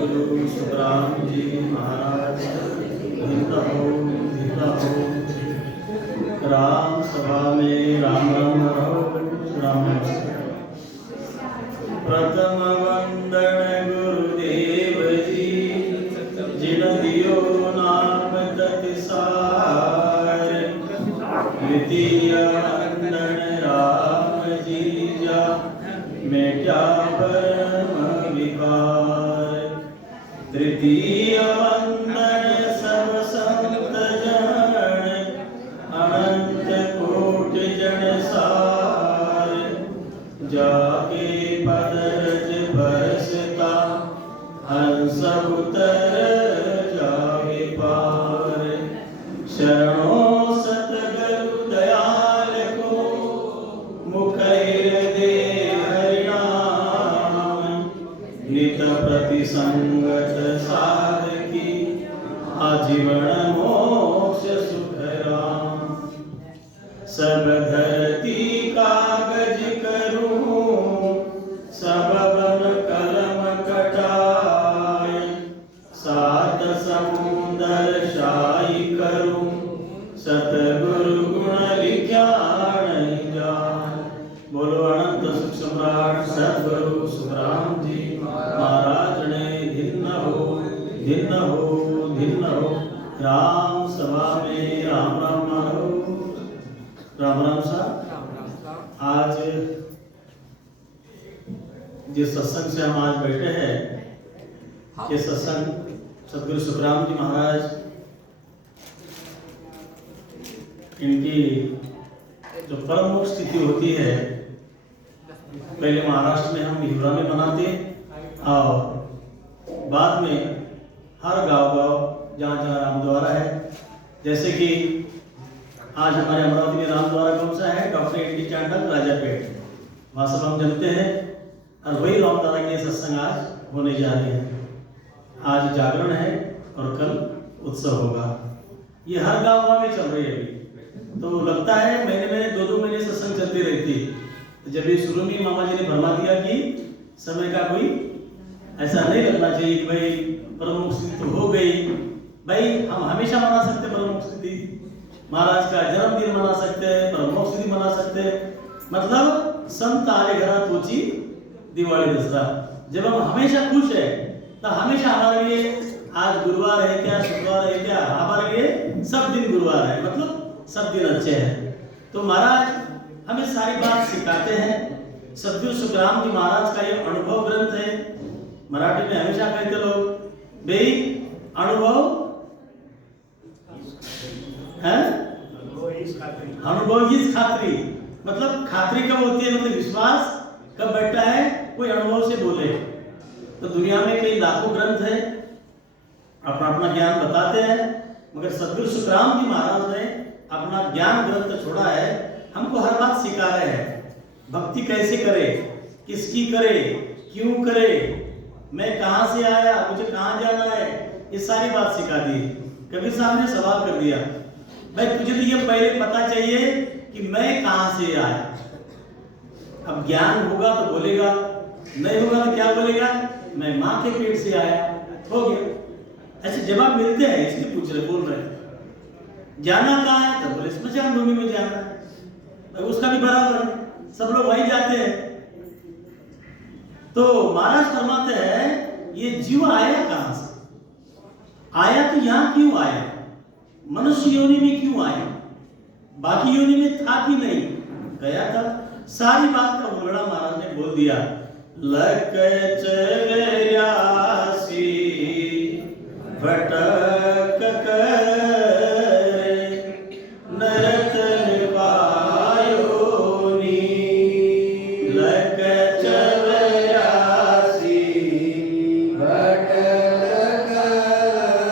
गुरु सुखराम जी महाराज धन्य हो। राम सभा में राम राम रहो, राम प्रथम वंदन गुरुदेव जी, जिन दियो नाम तत्सार। द्वितीय वंदन राम जी जा, मेटा परम विकार। तृतीय वंदन सब संत जन, अनंत कोटि जन सार। जाके पद रज बरसता, हंस उतर जावे पार। शरणों सतगुरु दयाल को, मुखैर दे हरिनाम। नित प्रति संगत साधकी, आजीवन मोक्ष सुख राम। सब धरती कागज करूं, सब वन कलम कटाए। सात समुंदर शाही करूं, सतगुरु गुण लिख्या नहीं जाए। बोलो अनंत सुख सम्राट सतगुरु सुखराम जी महाराज ने धन्य हो, धन्य हो, धन्य हो। राम सभा में राम राम हो, राम राम साहब। आज जिस सत्संग से हम आज बैठे हैं, ये सत्संग सतगुरु सुखराम जी महाराज, इनकी जो परम मुख स्थिति होती है, पहले महाराष्ट्र में हम हिवरा में मनाते और बाद में हर गांव जहाँ जहाँ रामद्वारा है, जैसे कि आज हमारे अमरावती में रामद्वारा कौन सा है, doctor N D Chandak Rajapeth, वहाँ सब हम जानते हैं। और वही रामद्वारा के सत्संग आज होने जा रहे हैं। आज जागरण है और कल उत्सव होगा। ये हर गाँव में चल रही है अभी, तो लगता है महीने 2-2 महीने सत्संग चलती रहती। तो जब ये शुरू में मामा जी ने भरमा दिया कि समय का कोई ऐसा नहीं लगना चाहिए कि भाई प्रमुख स्थिति तो हो गई। भाई हम हमेशा मना सकते प्रमुख स्थिति, महाराज का जन्मदिन मना सकते हैं, प्रमुख स्थिति मना सकते हैं। मतलब संत आले घरा तोची दिवाली दसरा। जब हम हमेशा खुश है तो हमेशा हमारे लिए आज गुरुवार है क्या, शुक्रवार है क्या, हमारे लिए सब दिन गुरुवार है, मतलब सब दिन अच्छे हैं। तो महाराज हमें सारी बात सिखाते हैं। सतगुरु सुखराम जी महाराज का ये अनुभव ग्रंथ है। मराठी में हमेशा कहते लोग भाई अनुभव है, अनुभव इस खातरी। मतलब खातरी कब होती है, मतलब विश्वास कब बैठता है, कोई अनुभव से बोले। तो दुनिया में कई लाखों ग्रंथ है, अपना अपना ज्ञान बताते हैं, मगर सतगुरु सुखराम जी महाराज ने अपना ज्ञान ग्रंथ छोड़ा है, हमको हर बात सिखा रहे हैं। भक्ति कैसे करे, किसकी करे, क्यों करे, मैं कहां से आया, मुझे कहां जाना है, ये सारी बात सिखा दी। कबीर साहब ने सवाल कर दिया, भाई तुझे तो ये पहले पता चाहिए कि मैं कहां से आया। अब ज्ञान होगा तो बोलेगा, नहीं होगा तो क्या बोलेगा, मैं मां के पेट से आया, हो गया। ऐसे जवाब मिलते हैं, इसलिए पूछ रहे, बोल रहे हैं। जाना कहाँ है, तो बोले स्मशान भूमि में जाना है। उसका भी बराबर है, सब लोग वहीं जाते हैं। तो महाराज फरमाते हैं ये जीव आया कहां से, आया तो यहां क्यों आया, मनुष्य योनि में क्यों आया, बाकी योनि में था कि नहीं, गया था। सारी बात का वर्णन महाराज ने बोल दिया। लक चल्यासी भटक करे, नरतन पायोनी। लक चल्यासी भटक करे,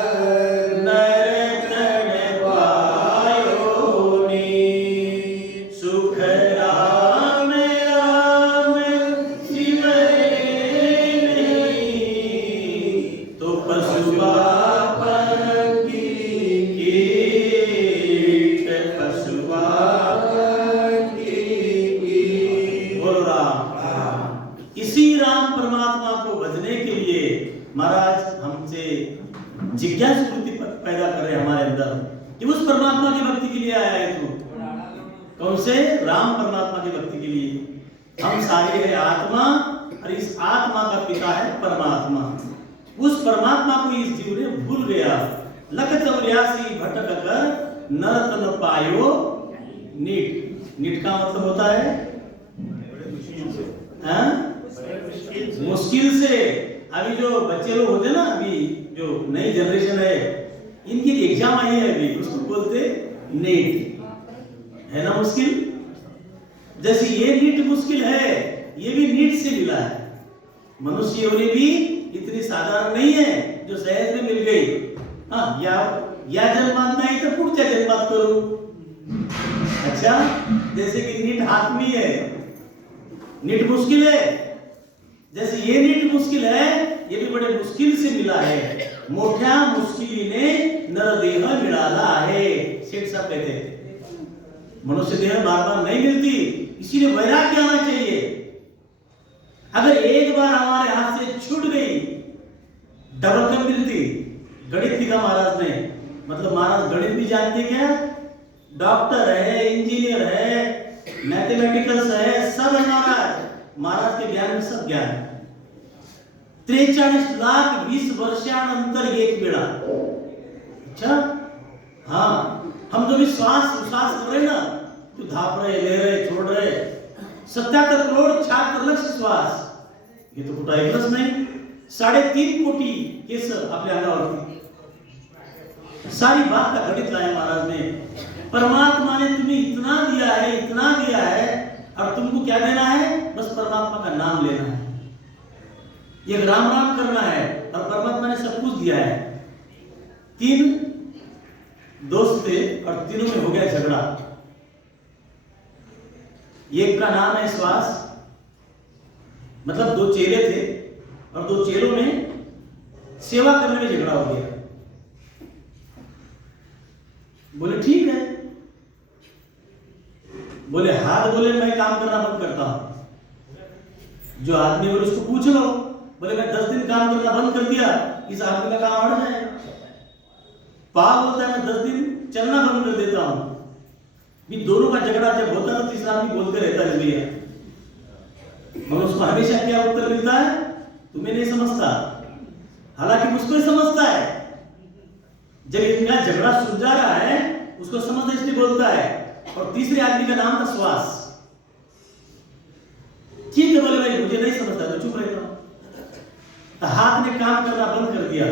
नरतन पायोनी। सुख राम राम तो पशुपापन की कीट, पशुपापन की। बोलो राम। इसी राम परमात्मा को भजने के लिए महाराज हमसे जिज्ञासु वृत्ति पैदा कर रहे हैं हमारे अंदर कि उस परमात्मा की भक्ति के लिए आया है तू। कौन से? राम परमात्मा की भक्ति के लिए। हम सारे है आत्मा और इस आत्मा का पिता है परमात्मा। उस परमात्मा को इस जीव ने भूल गया। लख 84 भटक कर नर तन पायो नीट। नीट का मतलब होता है मुश्किल से। अभी जो बच्चे लोग होते ना, अभी जो नई जनरेशन है, इनकी एग्जाम आई है अभी, उसको बोलते नीट, है ना मुश्किल। जैसे ये नीट मुश्किल है, ये भी नीट से मिला है। मनुष्य योनि भी इतनी साधारण नहीं है जो सहज में मिल गई। हाँ, या जन्मात नहीं तो पुढच्या जन्मात करू। अच्छा, जैसे कि नीट हाथ में है, नीट मुश्किल है, जैसे ये नीट मुश्किल है, ये भी बड़े मुश्किल से मिला है। मोठ्या मुश्किलीने नरदेह मिळाला आहे, शेठ साहब कहते हैं। मनुष्य देह बार बार नहीं मिलती, इसीलिए वैराग्य आना चाहिए। अगर एक बार हमारे हाथ से छूट गई, डबल कम मिलती। गणित लिखा महाराज ने, मतलब महाराज गणित भी जानते क्या? डॉक्टर है, इंजीनियर है, मैथमेटिकल्स है, सब है महाराज। महाराज के ज्ञान में सब ज्ञान है। 43 लाख 20 वर्षानंतर एक वेळा। अच्छा, हाँ, हम जो भी श्वास कर रहे ना, जो धाप रहे, ले रहे, छोड़ रहे, 77 करोड़ 76 लाख श्वास, ये तो कुठं ऐकलंच नाही। 3.5 कोटी केस आपल्या अंगावरती। सारी बात का गणित लाया महाराज ने। परमात्मा ने तुम्हें इतना दिया है, इतना दिया है, और तुमको क्या देना है? बस परमात्मा का नाम लेना है, ये राम राम करना है, और परमात्मा ने सब कुछ दिया है। 3 दोस्त थे और तीनों में हो गया झगड़ा। एक का नाम है श्वास, मतलब 2 चेले थे और 2 चेलों में सेवा करने में झगड़ा हो गया। बोले ठीक है, बोले हाथ, बोले मैं काम करना बंद करता हूं। जो आदमी बोले उसको पूछ लो, बोले मैं 10 दिन काम करना बंद कर दिया, इस आदमी का काम अड़ जाएगा। पाप बोलता है मैं 10 दिन चलना बंद कर देता हूं। भी दोनों का झगड़ा जब होता तो तीसरा आदमी बोलते रहता है भैया, मगर उसको हमेशा क्या उत्तर मिलता है? तुम्हें नहीं समझता, हालांकि मुझको ही समझता है। जब इनका झगड़ा सुलझा रहा है, उसको समझता इसलिए बोलता है। और तीसरे आदमी का नाम था श्वास। ठीक है, बोले भाई मुझे नहीं समझता, तो चुप रहता हूं। तो हाथ ने काम करना बंद कर दिया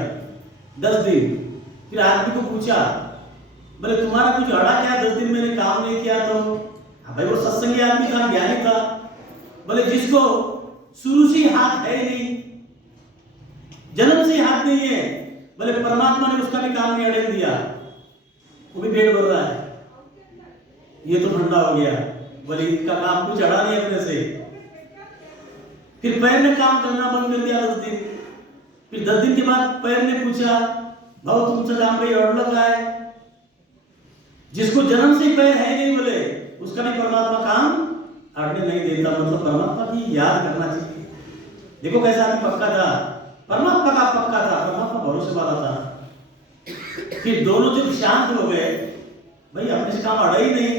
10 दिन। फिर आदमी को पूछा, बोले तुम्हारा कुछ अड़ा क्या? 10 दिन मैंने काम नहीं किया। तो भाई वो सत्संगी आदमी था, ज्ञानी था। बोले जिसको शुरू से हाथ है नहीं, जन्म से हाथ नहीं है, बोले परमात्मा ने उसका भी काम नहीं अड़े दिया, वो भी पेट भर रहा है, ये तो ठंडा हो गया। बोले इसका काम कुछ अड़ा नहीं अपने से। फिर पैर ने काम करना बंद कर दिया 10 दिन। फिर 10 दिन के बाद पैर ने पूछा, भाव तुमचं काम काही अडलं काय? जिसको जन्म से पैर है नहीं, बोले उसका भी परमात्मा काम अड़ने नहीं देता। मतलब परमात्मा की याद करना चाहिए। देखो कैसा आदमी पक्का था, परमात्मा का पक्का था, परमात्मा भरोसे वाला था। फिर दोनों जब शांत हो गए, भाई अपने से काम अड़ा ही नहीं।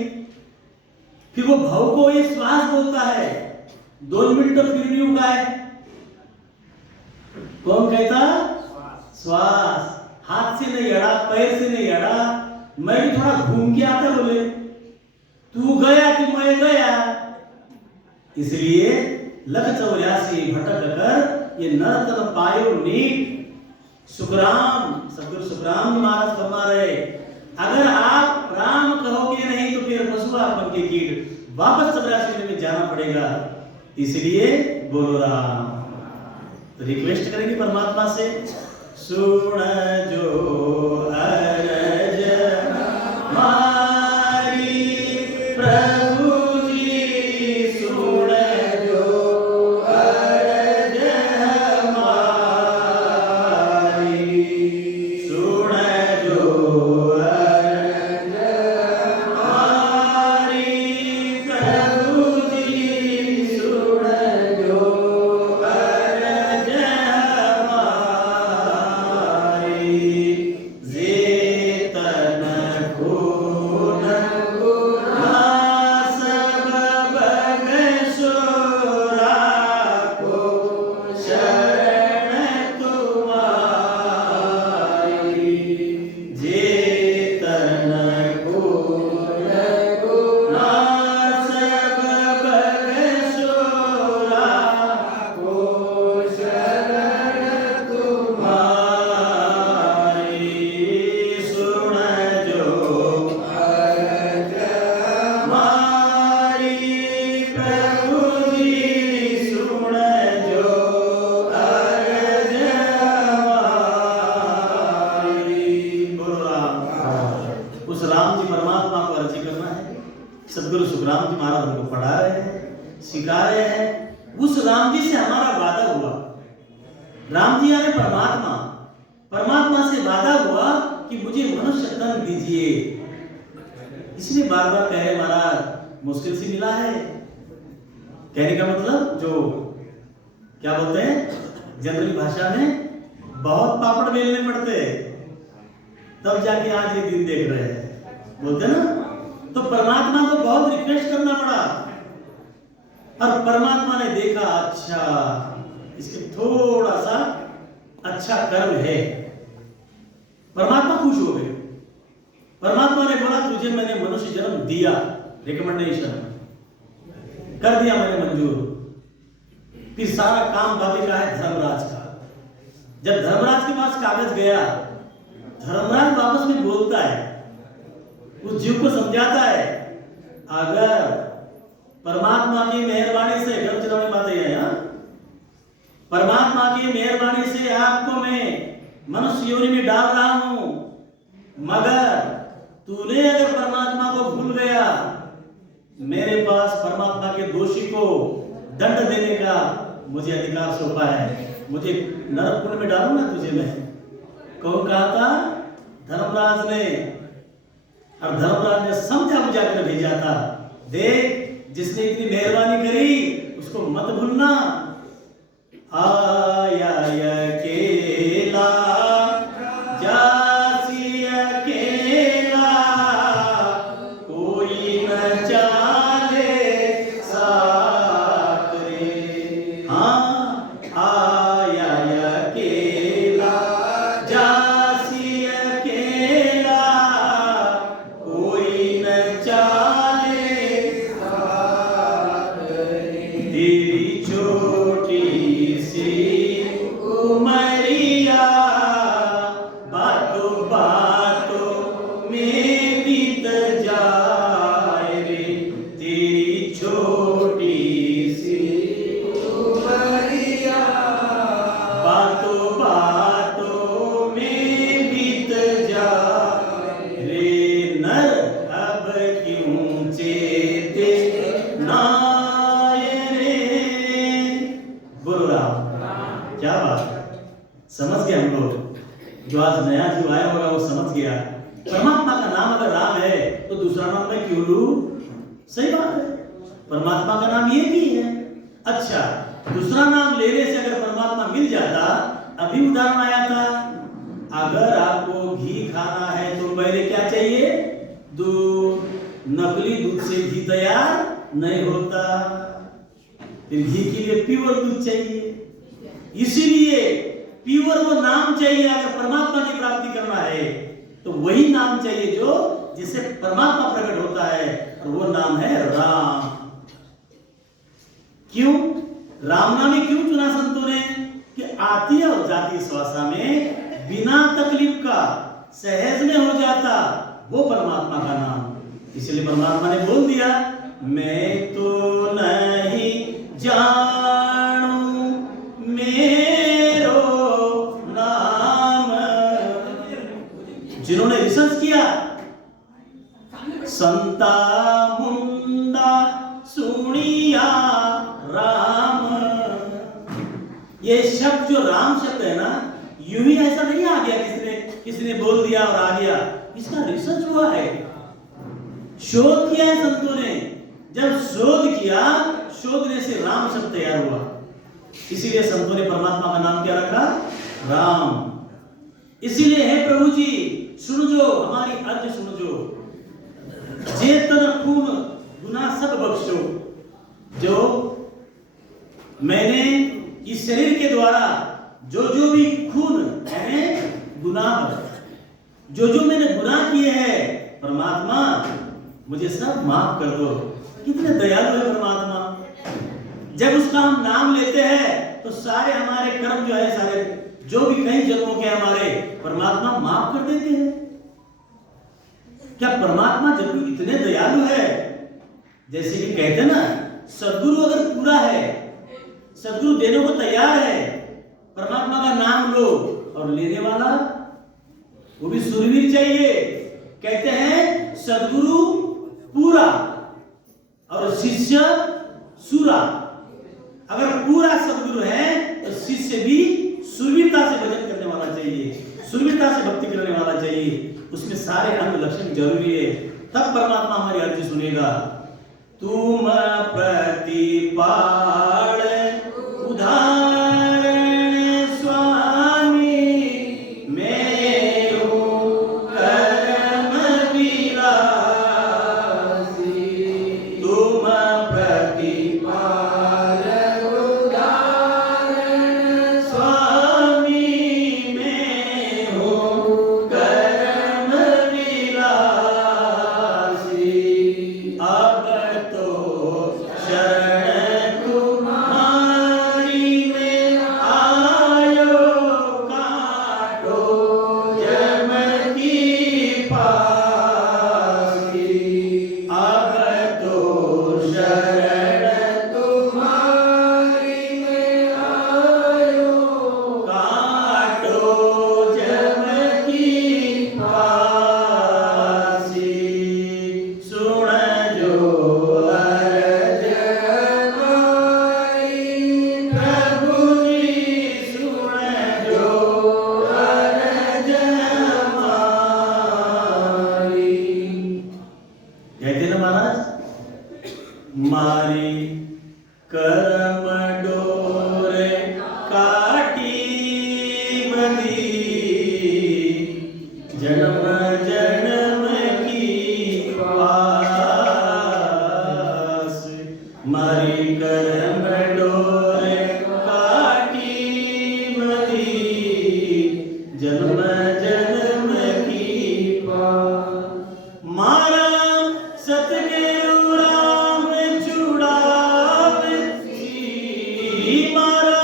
फिर वो भाव को ये श्वास बोलता है, 2 मिनट फिर भी उगाए। कौन कहता? श्वास। हाथ से नहीं अड़ा, पैर से नहीं अड़ा, मैं भी थोड़ा घूम के आता। बोले तू गया कि मैं गया। इसलिए लख 84 भटक कर ये नरतन पायो नीट। सुखराम, सदगुरु सुखराम महाराज फरमा रहे, अगर आप राम कहोगे नहीं तो फिर मसुआ बन के कीट वापस 84 में जाना पड़ेगा। इसलिए बोलो राम। तो रिक्वेस्ट करेंगे परमात्मा से, सुन जो अरज हमारी प्रभु जी, सुन जो अरज हमारी, सुन जो अरज हमारी प्रभु जी, सुन जो अरज हमारी। राम जी महाराज हमको पढ़ा रहे हैं, सिखा रहे हैं। उस राम जी से हमारा वादा हुआ। राम जी यानी परमात्मा, परमात्मा से वादा हुआ कि मुझे मनुष्य तन दीजिए। इसलिए बार बार कह रहे महाराज मुश्किल से मिला है। कहने का मतलब जो क्या बोलते हैं जनरली भाषा में, बहुत पापड़ बेलने पड़ते तब जाके आज ये दिन देख रहे हैं, बोलते ना। तो परमात्मा को बहुत रिक्वेस्ट करना पड़ा और परमात्मा ने देखा अच्छा इसके थोड़ा सा अच्छा कर्म है। परमात्मा खुश हो गए। परमात्मा ने बोला तुझे मैंने मनुष्य जन्म दिया, रिकमेंडेशन कर दिया मैंने मंजूर। फिर सारा काम बाबे का है धर्मराज का। जब धर्मराज के पास कागज गया, धर्मराज वापस में बोलता है, उस जीव को समझाता है अगर परमात्मा की मेहरबानी से, गर्भ चलाने बात है यहाँ, परमात्मा की मेहरबानी से आपको मैं मनुष्य योनि में डाल रहा हूं, मगर तूने अगर परमात्मा को भूल गया, मेरे पास परमात्मा के दोषी को दंड देने का मुझे अधिकार सौंपा है। मुझे नरक कुंड में डालो ना तुझे मैं। कौन कहा था? धर्मराज ने। और धर्मराज ने समझा बुझा कर भेजा था, देख जिसने इतनी मेहरबानी करी उसको मत भूलना। आया अकेला जासी अकेला, कोई न चाले साथ रे। हाँ आया अकेला जासी अकेला, कोई न चाले साथ रे। तेरी छोटी सी उमरिया बातों बातों में बीत जाए रे। तेरी छोटी सी उमरिया बातों बातों में बीत जाए रे। नर अब क्यों चेते नाय रे। बोलो राम। क्या बात है, समझ गए हम लोग। जो आज नया जो आया होगा वो समझ गया परमात्मा का नाम अगर राम है तो दूसरा नाम मैं क्यों लूं? सही बात है, परमात्मा का नाम ये भी है। अच्छा, दूसरा नाम लेने से अगर परमात्मा मिल जाता, अभी उदाहरण आया था, अगर आपको घी खाना है तो पहले क्या चाहिए? दूध। नकली दूध से घी तैयार नहीं होता, फिर घी के लिए प्योर दूध चाहिए। इसीलिए प्योर वो नाम चाहिए। अगर परमात्मा की प्राप्ति करना है तो वही नाम चाहिए जो जिससे परमात्मा प्रकट होता है, और वो नाम है राम। क्यों राम नाम ही क्यों चुना संतों ने? कि आती और जाती श्वासा में बिना तकलीफ का सहज में हो जाता वो परमात्मा का नाम। इसलिए परमात्मा ने बोल दिया, मैं तो नहीं जानू मेरो नाम। जिन्होंने रिसर्च किया, संता मुंडा सुनिया राम, ये शब्द जो राम शब्द है ना, यूं ही ऐसा नहीं आ गया किसी ने बोल दिया और आ गया। इसका रिसर्च हुआ है, शोध किया है संतों ने। जब शोध किया, शोधने से राम शब्द तैयार हुआ। इसीलिए संतों ने परमात्मा का नाम क्या रखा? राम। इसीलिए हे प्रभु जी सुन जो, हमारी अर्ज सुन जो, चेतन खून गुना सब बख्शो। जो मैंने इस शरीर के द्वारा जो भी खून यानी गुनाह, जो मैंने गुनाह किए हैं, परमात्मा मुझे सब माफ कर दो। कितने दयालु है परमात्मा। जब उसका हम नाम लेते हैं तो सारे हमारे कर्म जो है, सारे जो भी कई जन्मों के हमारे, परमात्मा माफ कर देते हैं। क्या परमात्मा जब भी इतने दयालु है? जैसे कि कहते हैं ना, सदगुरु अगर पूरा है, सदगुरु देने को तैयार है, परमात्मा का नाम लो, और लेने वाला वो भी सुरवीर चाहिए। कहते हैं सदगुरु पूरा, शिष्य सूरा। अगर पूरा सदगुरु है तो शिष्य भी सुरवीरता से भजन करने वाला चाहिए, सुरवीरता से भक्ति करने वाला चाहिए। उसमें सारे अंग लक्षण जरूरी है, तब परमात्मा हमारी अर्जी सुनेगा। तुम प्रतिपाल उदाहरण स्वामी, मैं हूँ कर्म विलासी। तुम प्रतिपाल उदाहरण स्वामी, मैं हूँ कर्म विलासी। अब तो शरण तुम्हारी में आयो, काटो जम की फांसी। अब तो शरण तुम्हारी में आयो, काटो जम की फांसी। सुन जो अरज हमारी, प्रभु जी सुन जो अरज हमारी। कहते ना महाराज, मारी कर्म डोरे काटी बंदी, जन्म जन्म की पास। मारी कर्म डोरे काटी बंदी, जन्म जन्म की पास। मारा सतगुरु राम छुड़ावे सी, मारा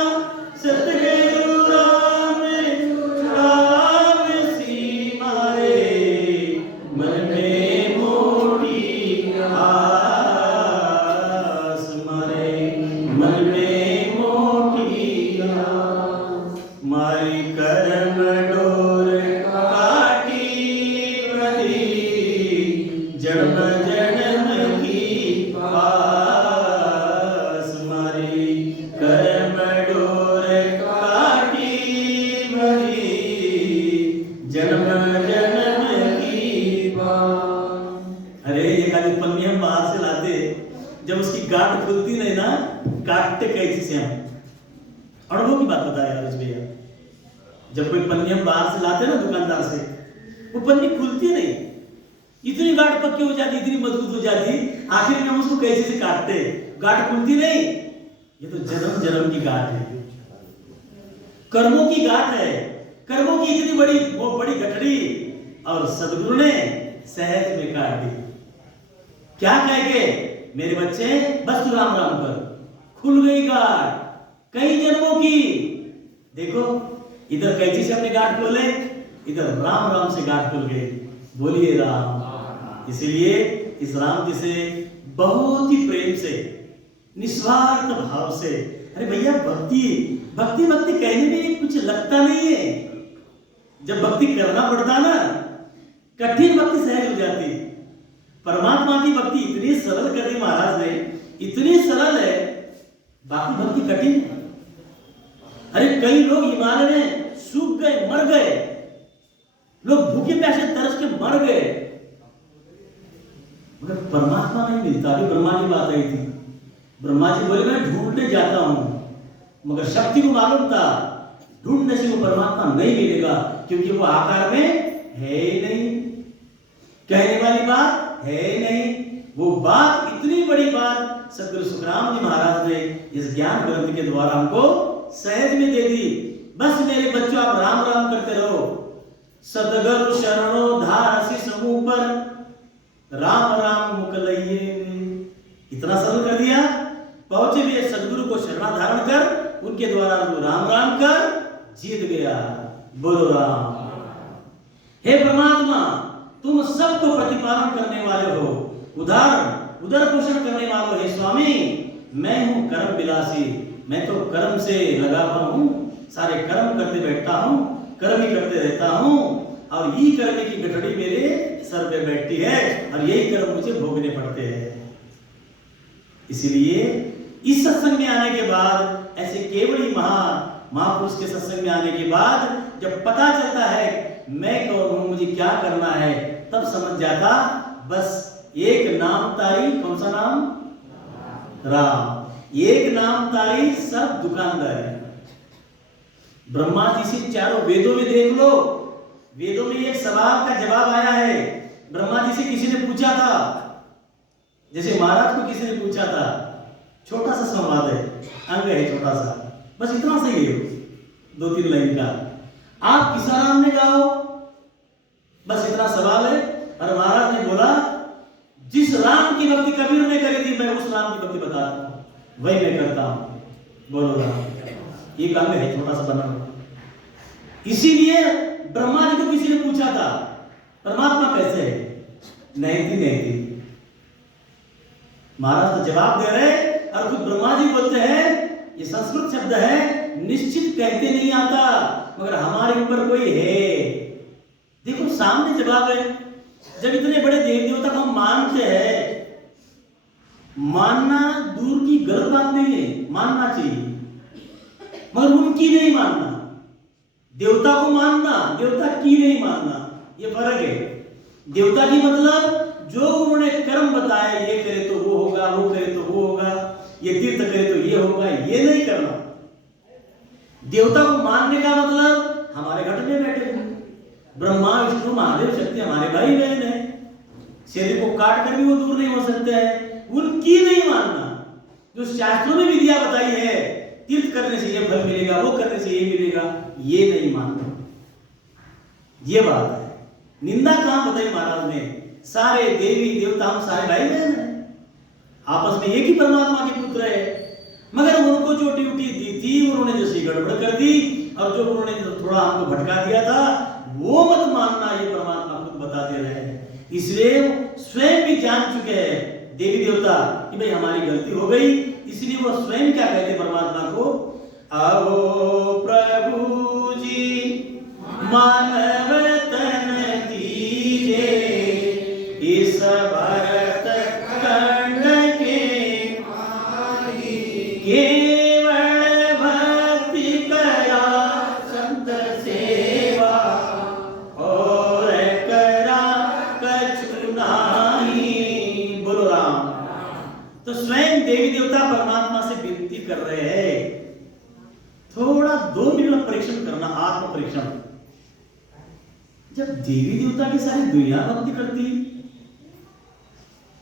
सतगुरु राम छुड़ावे सी। मारे मन में मोटी आस, मारे मन में मोटी आस। मारी कर्म डोर काटी बंदी, जन्म जन्म की पास। मारी कर्म डोर काटी बंदी, जन्म जन्म की पास। अरे ये खाली पन्नी हम बाहर से लाते, जब उसकी गांठ खुलती नहीं ना, काटते कैसे से हम। अनुभव की बात बता रहे हैं भैया। जब कोई पन्नी हम बाहर से लाते ना दुकानदार से, वो पन्नी खुलती नहीं, इतनी गांठ पक्की हो जाती, इतनी मजबूत हो जाती, आखिर में हम उसको कैसे से काटते, गांठ खुलती नहीं। ये तो जन्म जन्म की गांठ है, कर्मों की गांठ है, कर्मों की इतनी बड़ी वो बड़ी गठड़ी, और सदगुरु ने सहज में काट दी। क्या कह के, मेरे बच्चे बस तू राम राम कर, खुल गई गांठ कई जन्मों की। देखो इधर कैची से अपने गांठ खोले, इधर राम राम से गांठ खुल गई। बोलिए राम। इसलिए इस राम जी से बहुत ही प्रेम से, निस्वार्थ भाव से। अरे भैया भक्ति भक्ति भक्ति कहने में कुछ लगता नहीं है, जब भक्ति करना पड़ता ना, कठिन भक्ति सहज हो जाती। परमात्मा की भक्ति इतनी सरल कर दी महाराज ने, इतनी सरल है, बाकी भक्ति कठिन है। अरे कई लोग हिमालय में सूख गए, मर गए, लोग भूखे प्यासे तरस के मर गए, मगर परमात्मा नहीं मिलता। अभी ब्रह्मा की बात आई थी, ब्रह्मा जी बोले मैं ढूंढने जाता हूं, मगर शक्ति को मालूम था ढूंढने से वो परमात्मा नहीं मिलेगा, क्योंकि वो आकार में है ही नहीं, कहने वाली बात है ही नहीं। वो बात, इतनी बड़ी बात सदगुरु सुखराम जी महाराज ने इस ज्ञान ग्रंथ के द्वारा हमको सहज में दे दी। बस मेरे बच्चों आप राम राम करते रहो। सदगुरु शरणो धारसी समूह पर, राम राम मुकलइये। इतना सरल कर दिया। पहुंचे भी सदगुरु को शरणा धारण कर, उनके द्वारा वो राम राम कर जीत गया। बोलो राम। हे परमात्मा, तुम सबको प्रतिपालन करने वाले हो, उदर पोषण करने वाले हे स्वामी। मैं हूं कर्म विलासी, मैं तो कर्म से लगा हुआ हूं, सारे कर्म करते बैठता हूं, कर्म ही करते रहता हूं, और यही करने की गठड़ी मेरे सर पे बैठती है, और यही कर्म मुझे भोगने पड़ते हैं। इसलिए इस सत्संग में आने के बाद, ऐसे केवल महापुरुष के सत्संग में आने के बाद जब पता चलता है मैं कौन हूं, मुझे क्या करना है, तब समझ जाता बस एक नाम तारी। कौन सा नाम? राम। एक नाम तारी, सब दुकानदारी। ब्रह्मा जी से चारों वेदों में देख लो, वेदों में एक सवाल का जवाब आया है। ब्रह्मा जी से किसी ने पूछा था, जैसे महाराज को किसी ने पूछा था, छोटा सा संवाद है, अंग है छोटा सा, बस इतना सही है, 2-3 लाइन का। आप किस नाम में गाओ, बस इतना सवाल है। और महाराज ने बोला जिस राम की भक्ति कबीर ने करी थी, मैं उस राम की भक्ति बताता हूं, वही मैं करता हूं। बोलो राम। एक अंग है छोटा सा बना हुआ। इसीलिए ब्रह्मा जी को किसी ने पूछा था परमात्मा कैसे है, नहीं थी। महाराज तो जवाब दे रहे और खुद ब्रह्मा जी बोलते हैं, ये संस्कृत शब्द है, निश्चित कहते नहीं आता, मगर हमारे ऊपर कोई है। देखो सामने जवाब है। जब इतने बड़े देवी देवता को हम मानते हैं, मानना दूर की गलत बात नहीं है, मानना चाहिए, मगर उनकी नहीं मानना। देवता को मानना, देवता की नहीं मानना, ये फर्क है। देवता की मतलब जो उन्होंने कर्म बताए, ये करे तो वो होगा, वो करे तो वो होगा, ये तीर्थ करे तो ये होगा, ये नहीं करना। देवता को मानने का मतलब हमारे घट में बैठे हैं, ब्रह्मा विष्णु महादेव शक्ति हमारे भाई बहन है, शरीर को काट कर भी वो दूर नहीं हो सकते हैं, उनकी नहीं मानना। जो शास्त्रों में विधिया बताई है, तीर्थ करने से ये फल मिलेगा, वो करने से ये मिलेगा, ये नहीं मानना। ये बात है। निंदा कहां बताई महाराज ने? सारे देवी देवता हम सारे भाई बहन हैं, आपस में एक ही परमात्मा के पुत्र है, मगर उनको जो ड्यूटी दी थी उन्होंने जैसी गड़बड़ कर दी, और जो उन्होंने थोड़ा हमको भटका दिया था वो मत मानना, ये परमात्मा खुद बता दे रहे हैं। इसलिए स्वयं भी जान चुके हैं देवी देवता कि भाई हमारी गलती हो गई, इसलिए वो स्वयं क्या कहते परमात्मा को, आओ प्रभु जी मानव तन दीजे, इस भरत खंड के केवल भक्ति करा संत सेवा, और करा कछु नाही। बोलो राम। तो स्वयं देवी देवता परमात्मा से विनती कर रहे हैं, थोड़ा 2 मिनट परीक्षण करना, आत्म परीक्षण। जब देवी देवता की सारी दुनिया भक्ति करती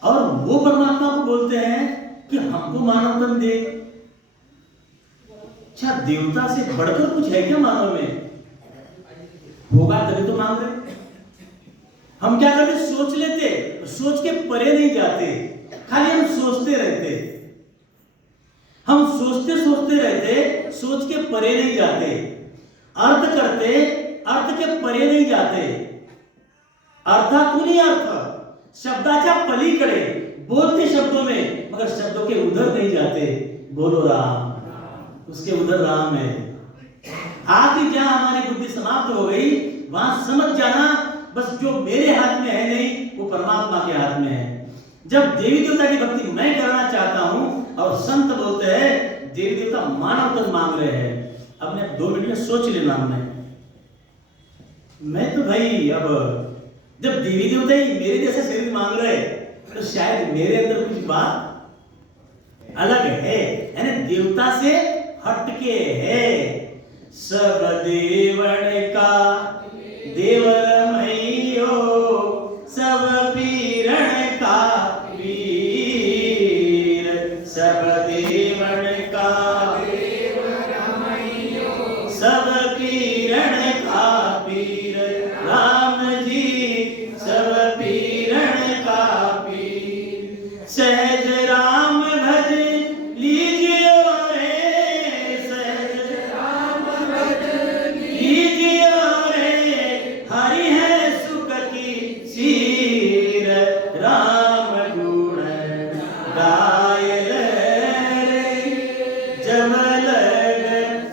और वो परमात्मा को बोलते हैं कि हमको मानव तन दे, क्या देवता से बढ़कर कुछ है क्या मानव में? होगा तभी तो मांग रहे। हम क्या करते, सोच लेते, सोच के परे नहीं जाते, खाली हम सोचते रहते, हम सोचते रहते, सोच के परे नहीं जाते, अर्थ करते, अर्थ के परे नहीं जाते, अर्थातुनी अर्थ, शब्दाच्या पलीकडे, बोलते शब्दों में मगर शब्दों के उधर नहीं जाते। बोलो राम। उसके उधर राम है। आखिर जहां हमारी बुद्धि समाप्त हो गई, वहां समझ जाना बस जो मेरे हाथ में है नहीं, वो परमात्मा के हाथ में है। जब देवी देवता की भक्ति मैं करना चाहता हूं और संत बोलते हैं देवी देवता मानव तन मांग रहे हैं, अपने 2 मिनट में सोच लेना। मैं तो भाई अब जब देवी देवता ही मेरे जैसा शरीर मांग रहे तो शायद मेरे अंदर कुछ बात अलग है, यानी देवता से हटके है। सब देवण का देवर मैयो, सब पीरण का पीर, सब देवण का देवर मैयो, सब पीरण का पीर, राम जी सब पीरण का पीर। सहज राम भज लीजिए रे, सहज राम भज लीजिए रे, हरि है सुख की सीर, राम गुण गाय रे, जब लग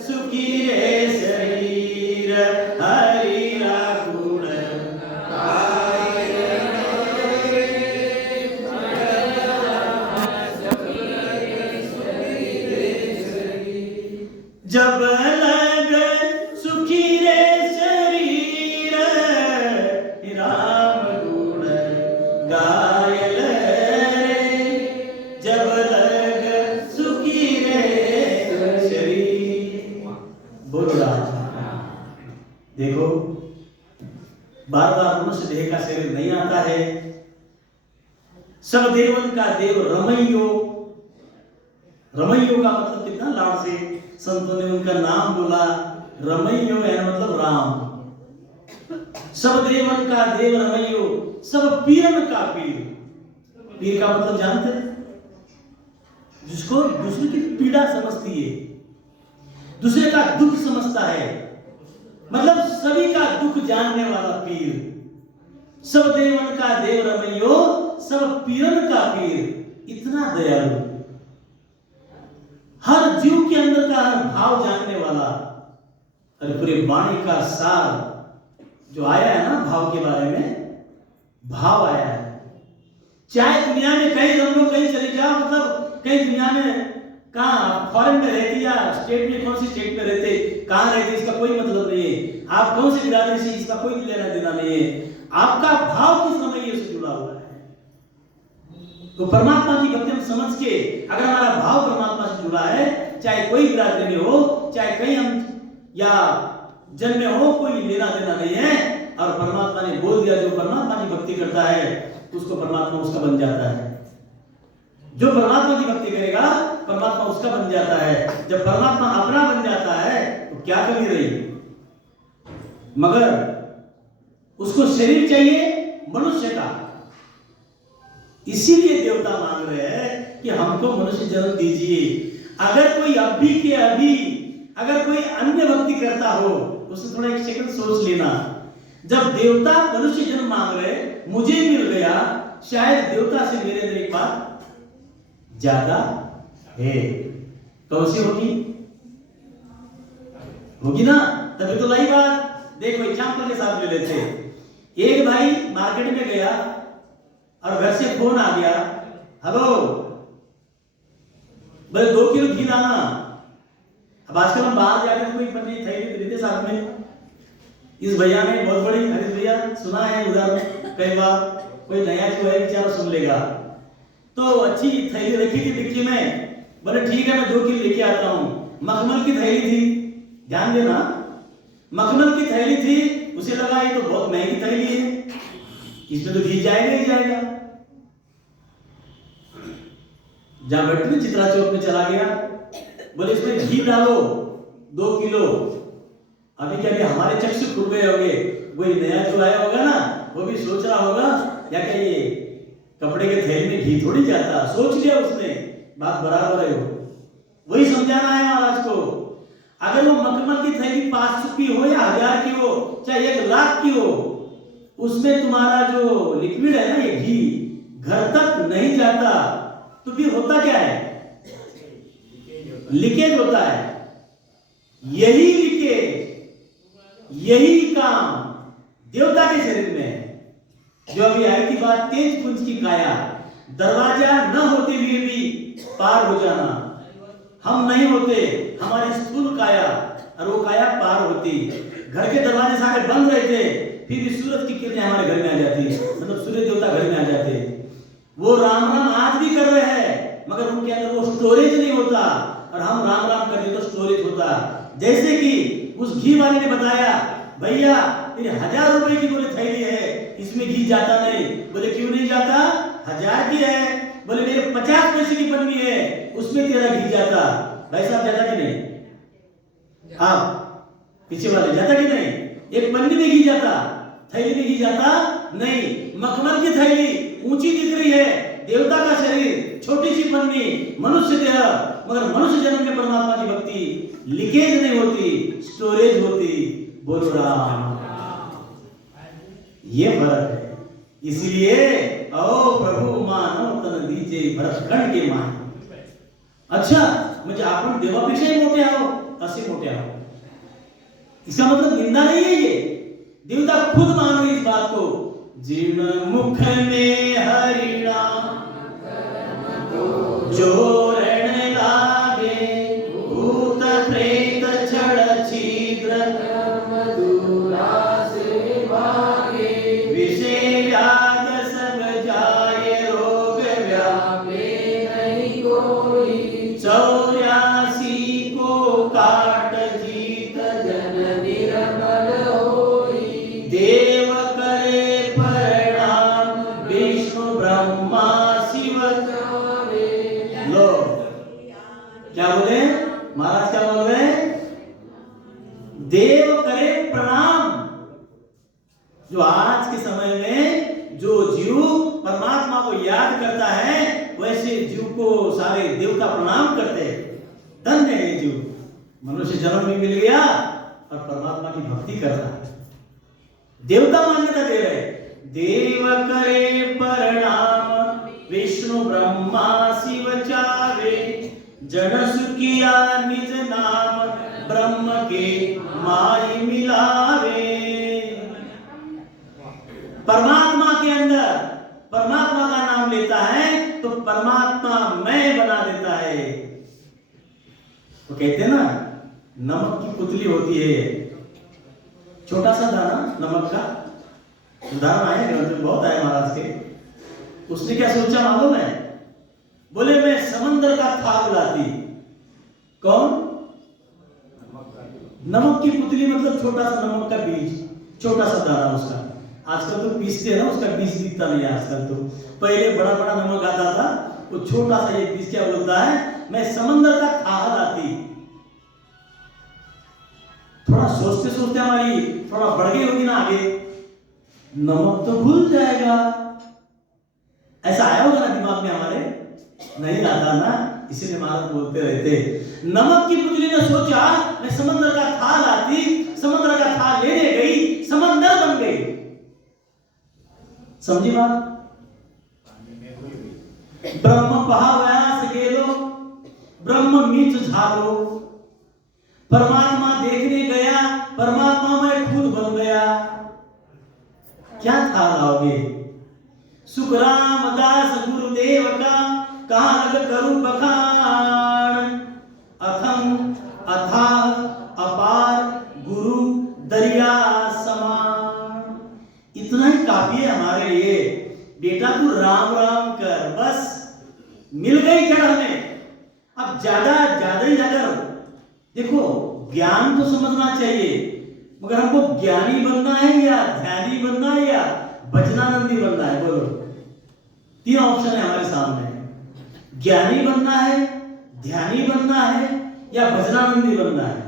सुखी रे शरीर। देखो, बार बार मनुष्य देह का शरीर नहीं आता है। सब देवन का देव रमैयो, रमैयो का मतलब कितना लाड़ से संतों ने उनका नाम बोला। रमैयो है मतलब राम। सब देवन का देव रमैयो, सब पीरन का पीर। पीर का मतलब जानते हैं? जिसको दूसरे की पीड़ा समझती है, दूसरे का दुख समझता है, मतलब सभी का दुख जानने वाला पीर। सब देवन का देव रमैयो, सब पीरन का पीर। इतना दयालु, हर जीव के अंदर का हर भाव जानने वाला। और पूरी वाणी का सार जो आया है ना, भाव के बारे में भाव आया है। चाहे दुनिया में कहीं रंगों कहीं चले जाओ, मतलब कहीं दुनिया में कहाँ फॉरेन में रहती या स्टेट में, कौन सी स्टेट में रहते, कहाँ रहते, इसका कोई मतलब नहीं है। आप कौन सी बिरादरी से, इसका कोई लेना देना नहीं है। आपका भाव किस रमैये से जुड़ा हुआ है। तो परमात्मा की भक्ति हम समझ के, अगर हमारा भाव परमात्मा से जुड़ा है, चाहे कोई बिरादरी में हो, चाहे कहीं हम या जन्म में हो, कोई लेना देना नहीं है। और परमात्मा ने बोल दिया, जो परमात्मा की भक्ति करता है उसको परमात्मा उसका बन जाता है। जो परमात्मा की भक्ति करेगा परमात्मा उसका बन जाता है। जब परमात्मा अपना बन जाता है तो क्या कमी रही। मगर उसको शरीर चाहिए मनुष्य का, इसीलिए देवता मांग रहे हैं कि हमको मनुष्य जन्म दीजिए। अगर कोई अभी के अभी अगर कोई अन्य भक्ति करता हो, उससे थोड़ा एक सेकंड सोच लेना। जब देवता मनुष्य जन्म मांग रहे, मुझे मिल गया, शायद देवता से मेरे अंदर एक बात ज्यादा है। कौन सी होगी? होगी ना, तभी तो लाई बात। देखो एग्जाम्पल के साथ ले लेते। एक भाई मार्केट में गया और घर से फोन आ गया, हेलो भाई 2 किलो घी लाना। अब आजकल हम बाहर जाकर कोई पन्नी थैली खरीदे साथ में। इस भैया ने बहुत बड़ी, हरीश भैया सुना है उधर कई बार, कोई नया जो है बेचारा सुन लेगा, तो अच्छी थैली रखी थी डिक्की में। बोले ठीक है मैं 2 किलो लेके आता हूँ। मखमल की थैली थी, ध्यान देना, मखमल की थैली थी। उसे लगा ये तो बहुत महंगी थैली है, इसमें तो घी जाएगा ही जाएगा। जहां बैठे चित्रा चौक में चला गया, बोले इसमें घी डालो 2 किलो। अभी क्या हमारे चक्षु खुल गए होंगे, वही नया जो आया होगा ना, वो भी सोच रहा होगा या क्या ये कपड़े के थैले में घी थोड़ी जाता। सोच लिया उसने, बात बराबर है। वही समझाना है महाराज को। अगर वो मखमल की थैली 500 की हो या 1000 की हो, चाहे 1 लाख की हो, उसमें तुम्हारा जो लिक्विड है ना, ये घी घर तक नहीं जाता, तो फिर होता क्या है? लीकेज होता है। यही लीकेज, यही काम देवता के शरीर में है। जो अभी आई थी बात, तेज पुंज की काया, दरवाजा न होते हुए भी पार हो जाना। हम नहीं होते, हमारी स्थूल काया, और वो काया पार होती। घर के दरवाजे सारे बंद रहते, फिर भी सूरज की किरणें हमारे घर में आ जाती, मतलब सूर्य देवता घर में आ जाते। वो राम राम आज भी कर रहे हैं, मगर उनके अंदर वो स्टोरेज नहीं होता। और हम राम राम करते तो स्टोरेज होता। जैसे कि उस घी वाले ने बताया, भैया तेरी 1000 रुपए की बोले थैली है, इसमें घी जाता नहीं। बोले क्यों नहीं जाता? 1000 की है। बोले मेरे 50 पैसे की पन्नी है, उसमें तेरा घी जाता। भाई साहब जाता कि नहीं? आप पीछे वाले जाता कि नहीं? एक पन्नी में घी जाता, थैली में घी जाता नहीं। मखमल की थैली ऊंची दिख रही है, देवता का शरीर, छोटी सी पन्नी, मनुष्य देह, मगर मनुष्य जन्म में परमात्मा की भक्ति लीकेज नहीं होती, स्टोरेज होती। बोलो राम। ये फर्क है। इसलिए ओ प्रभु मानव तन दीजे भरतखंड के मान। अच्छा म्हणजे आपण देवापेक्षाही मोठे आहोत, असे मोठे आहोत। इसका मतलब निंदा नहीं है ये, देवता खुद मान रहे इस बात को। जिन मुख में हरि नाम जो रण लागे, भूत प्रेत छड़ छिद्र मधुरा से भागे, विषय व्याध सब जाए, रोग व्यापे नहीं कोई, 84 को काट जीत जन निर्मल हो। प्रणाम। जो आज के समय में जो जीव परमात्मा को याद करता है, वैसे जीव को सारे देवता प्रणाम करते हैं। धन्य है जीव, मनुष्य जन्म भी मिल गया और परमात्मा की भक्ति कर रहा है। देवता मान्यता दे रहे, देव करे प्रणाम, विष्णु ब्रह्मा शिव चावे, जन सुखिया निज नाम, ब्रह्म के माई मिलावे। परमात्मा के अंदर परमात्मा का नाम लेता है तो परमात्मा मैं बना देता है। वो कहते हैं ना, नमक की पुतली होती है, छोटा सा दाना नमक का, उदाहरण आए ग्रंथ में बहुत आए महाराज के। उसने क्या सोचा मालूम है? बोले मैं समंदर का थाल लाती। कौन? नमक की पुतली, मतलब छोटा सा नमक का बीज, छोटा सा दाना उसका। आजकल तो पीसते हैं ना, उसका बीज दिखता नहीं है आजकल तो। पहले बड़ा बड़ा नमक आता था, वो छोटा सा ये बीज क्या बोलता है? मैं समंदर का थाल लाती। थोड़ा सोचते सोचते हमारी थोड़ा बढ़ गई होगी ना आगे, नमक तो भूल जाएगा, ऐसा आया होगा ना दिमाग में हमारे? नहीं आता ना, इसीलिए महाराज बोलते रहते। नमक की पुतली ने सोचा मैं समंदर का थाल लाती, समंदर का थाल लेने गई, समंदर बन गई। समझी बात? ब्रह्म पहाव्यास गेलो, ब्रह्म मीच झालो। परमात्मा देखने गया, परमात्मा में खुद बन गया। क्या था लाओगे? सुखराम दास गुरुदेव का कहा लग करूं बखान, अथम अथाह अपार गुरु दरिया समान। इतना ही काफी है हमारे लिए। बेटा तू राम राम कर, बस मिल गई जड़ हमें। अब ज्यादा ही ज्यादा देखो, ज्ञान तो समझना चाहिए, मगर हमको ज्ञानी बनना है या ध्यानी बनना है या भजनानंदी बनना है? बोलो, तीन ऑप्शन है हमारे सामने। ज्ञानी बनना है, ध्यानी बनना है या भजनानंदी बनना है?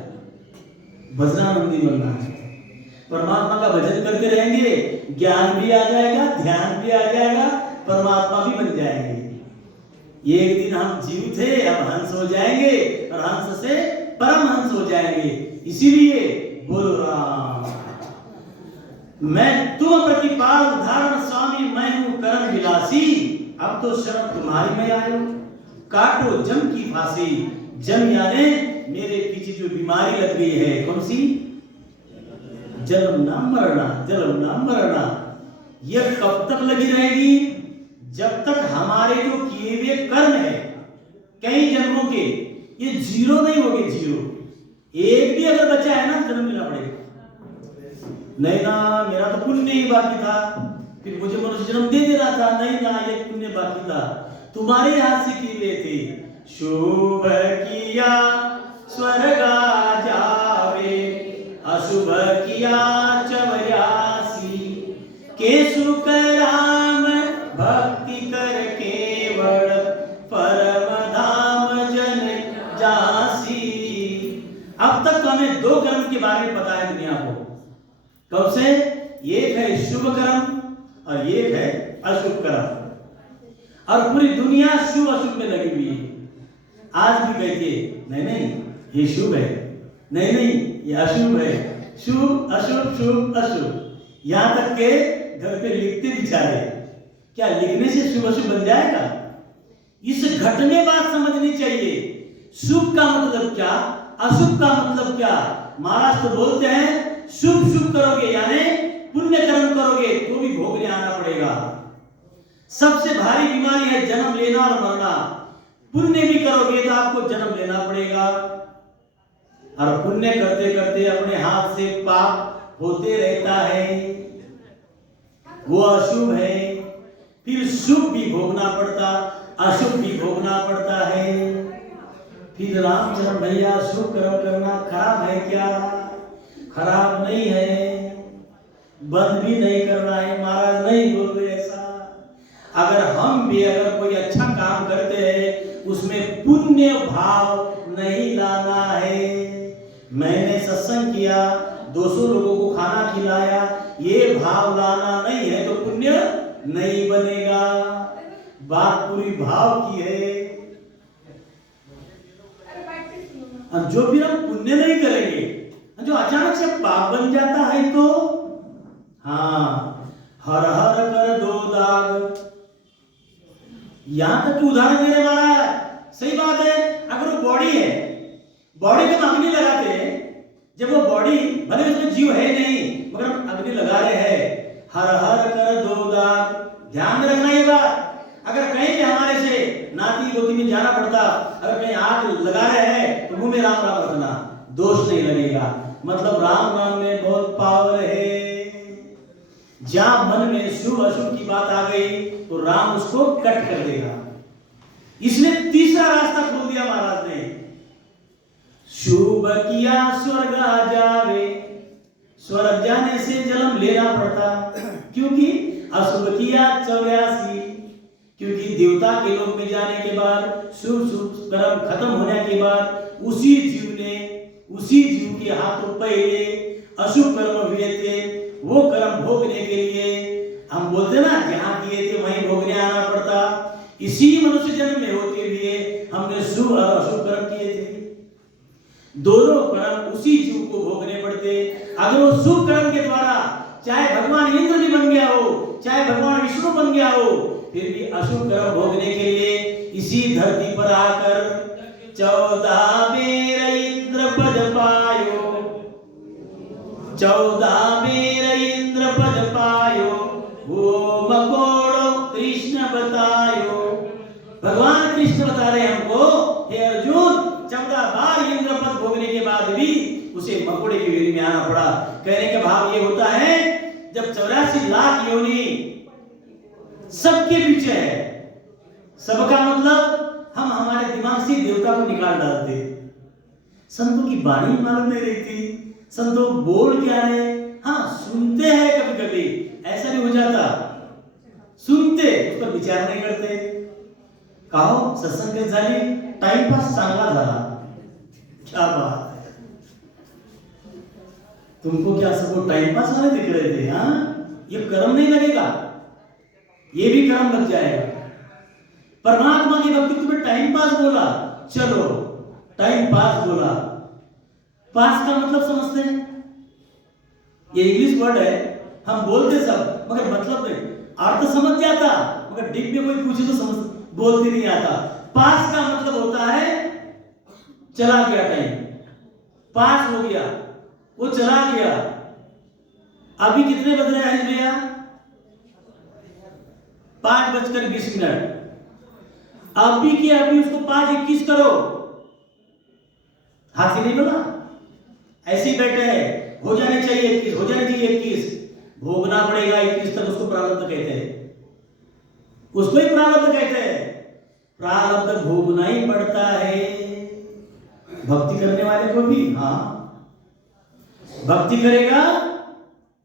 भजनानंदी बनना है। परमात्मा का भजन करते रहेंगे, ज्ञान भी आ जाएगा, ध्यान भी आ जाएगा, परमात्मा भी बन जाएंगे। एक दिन हम जीव थे, अब हंस हो जाएंगे और हंस से परमहंस हो जाएंगे। इसीलिए बोलो राम। मैं तुम प्रतिपाल उदाहरण स्वामी, मैं हूं कर्म विलासी। अब तो शरण तुम्हारी में आयो, काटो जम की फांसी। जम यानी मेरे पीछे जो बीमारी लग गई है, कौन सी? जन्म ना मरना, जन्म ना मरना। यह कब तक लगी रहेगी? जब तक हमारे जो किए हुए कर्म है कई जन्मों के, ये जीरो नहीं होंगे। जीरो एक भी अगर बचा है ना, जन्म लेना पड़ेगा। नहीं ना, मेरा तो पुण्य ही बाकी था, फिर मुझे मनुष्य जन्म दे रहा था। नहीं ना, ये पुण्य बाकी था, तुम्हारे हाथ से किए हुए थे। शुभ किया स्वर्गा जावे, अशुभ किया चवरासी। केशु कराम भक्ति कर केवल, परम धाम जन जासी। अब तक तो हमें दो कर्म के बारे में पता है दुनिया को। कब से? एक है शुभ कर्म और एक है अशुभ कर्म, और पूरी दुनिया शुभ अशुभ में लगी हुई है। आज भी कहती है नहीं नहीं ये शुभ है, नहीं नहीं ये अशुभ है, शुभ अशुभ शुभ अशुभ। यहां तक के घर पे लिखते बिचारे, क्या लिखने से शुभ अशुभ बन जाएगा? इस घटने बात समझनी चाहिए। शुभ का मतलब क्या, अशुभ का मतलब क्या? महाराज तो बोलते हैं शुभ शुभ करोगे यानी पुण्य कर्म करोगे तो भी भोगने आना पड़ेगा। सबसे भारी बीमारी है जन्म लेना और मरना। पुण्य भी करोगे तो आपको जन्म लेना पड़ेगा, और पुण्य करते करते अपने हाथ से पाप होते रहता है, वो अशुभ है। फिर शुभ भी भोगना पड़ता, अशुभ भी भोगना पड़ता है। फिर रामचंद्र भैया शुभ कर्म करना खराब है क्या? खराब नहीं है, बंद भी नहीं करना है। महाराज नहीं बोल रहे ऐसा। अगर हम भी अगर कोई अच्छा काम करते हैं उसमें पुण्य भाव नहीं लाना है। मैंने सत्संग किया, 200 लोगों को ये भाव लाना नहीं है तो पुण्य नहीं बनेगा। बात पूरी भाव की है। और जो फिर हम पुण्य नहीं करेंगे, जो अचानक से पाप बन जाता है तो हाँ, हर हर कर दो दाग। यहां तक उदाहरण दे रहे महाराज, सही बात है। अगर वो बॉडी है, बॉडी को हम अग्नि लगाते हैं, जब वो बॉडी भले उसमें जीव है नहीं मगर हम अग्नि लगा रहे हैं, हर हर कर दो दाग। ध्यान में रखना ये बात। अगर कहीं भी हमारे से नाती गोती में जाना पड़ता, अगर कहीं आग लगा रहे हैं तो मुंह में राम राम रखना, दोष नहीं लगेगा। मतलब राम नाम में बहुत पावर है। जहां मन में शुभ अशुभ की बात आ गई तो राम उसको कट कर देगा। इसने तीसरा रास्ता खोल दिया महाराज ने। शुभ किया स्वर्ग जावे, स्वर्ग जाने से जन्म लेना पड़ता, क्योंकि अशुभ किया 84, क्योंकि देवता के लोक में जाने के बाद शुभ शुभ कर्म खत्म होने के बाद उसी जीव के हाथों पहले अशुभ कर्म हुए थे, वो कर्म भोगने के लिए हम बोलते ना जहां किए थे वहीं भोगने आना पड़ता। इसी मनुष्य जन्म में होते हुए हमने शुभ और अशुभ कर्म किए थे, दोनों कर्म उसी जीव को भोगने पड़ते। अगर वो शुभ कर्म के द्वारा चाहे भगवान इंद्र भी बन गया हो, चाहे भगवान विष्णु बन गया हो, फिर भी अशुभ कर्म भोगने के लिए इसी धरती पर आकर 14 बेर इंद्र पद पायो, 14 बेर इंद्र पद पायो, वो मकोड़ो कृष्ण बतायो। भगवान कृष्ण बता रहे हमको, हे अर्जुन 14 बार इंद्र पद भोगने के बाद भी उसे मकोड़े की योनि में आना पड़ा। कहने का भाव ये होता है, जब 84 लाख योनि सबके पीछे है, सबका मतलब हम हमारे दिमाग से देवता को निकाल डालते। संतों की वाणी मालूम नहीं रहती, संतों बोल क्या रहे, हाँ सुनते हैं कभी कभी, ऐसा नहीं हो जाता, सुनते उस पर विचार नहीं करते। कहो सत्संग झाली, टाइम पास चांगला झाला, क्या बात है। तुमको क्या सबको टाइम पास वाले दिख रहे थे? हाँ, ये कर्म नहीं लगेगा, ये भी कर्म लग जाएगा। परमात्मा की भक्ति तुम्हें टाइम पास बोला, चलो टाइम पास बोला। पास का मतलब समझते हैं? ये इंग्लिश वर्ड है, हम बोलते सब मगर मतलब नहीं, अर्थ समझ जाता मगर डिप में कोई पूछे तो समझ बोलते नहीं आता। पास का मतलब होता है चला गया टाइम, पास हो गया, वो चला गया। अभी कितने बज रहे हैं भैया? 5:20। अभी की अभी उसको 5:21 करो। हाथ से नहीं बोला, ऐसे ही बैठे हैं, हो जाने चाहिए 21, हो जाने चाहिए 21, भोगना पड़ेगा 21 तक। उसको प्रारब्ध कहते हैं, उसको ही प्रारब्ध कहते हैं। प्रारब्ध भोगना ही पड़ता है भक्ति करने वाले को भी। हाँ, भक्ति करेगा,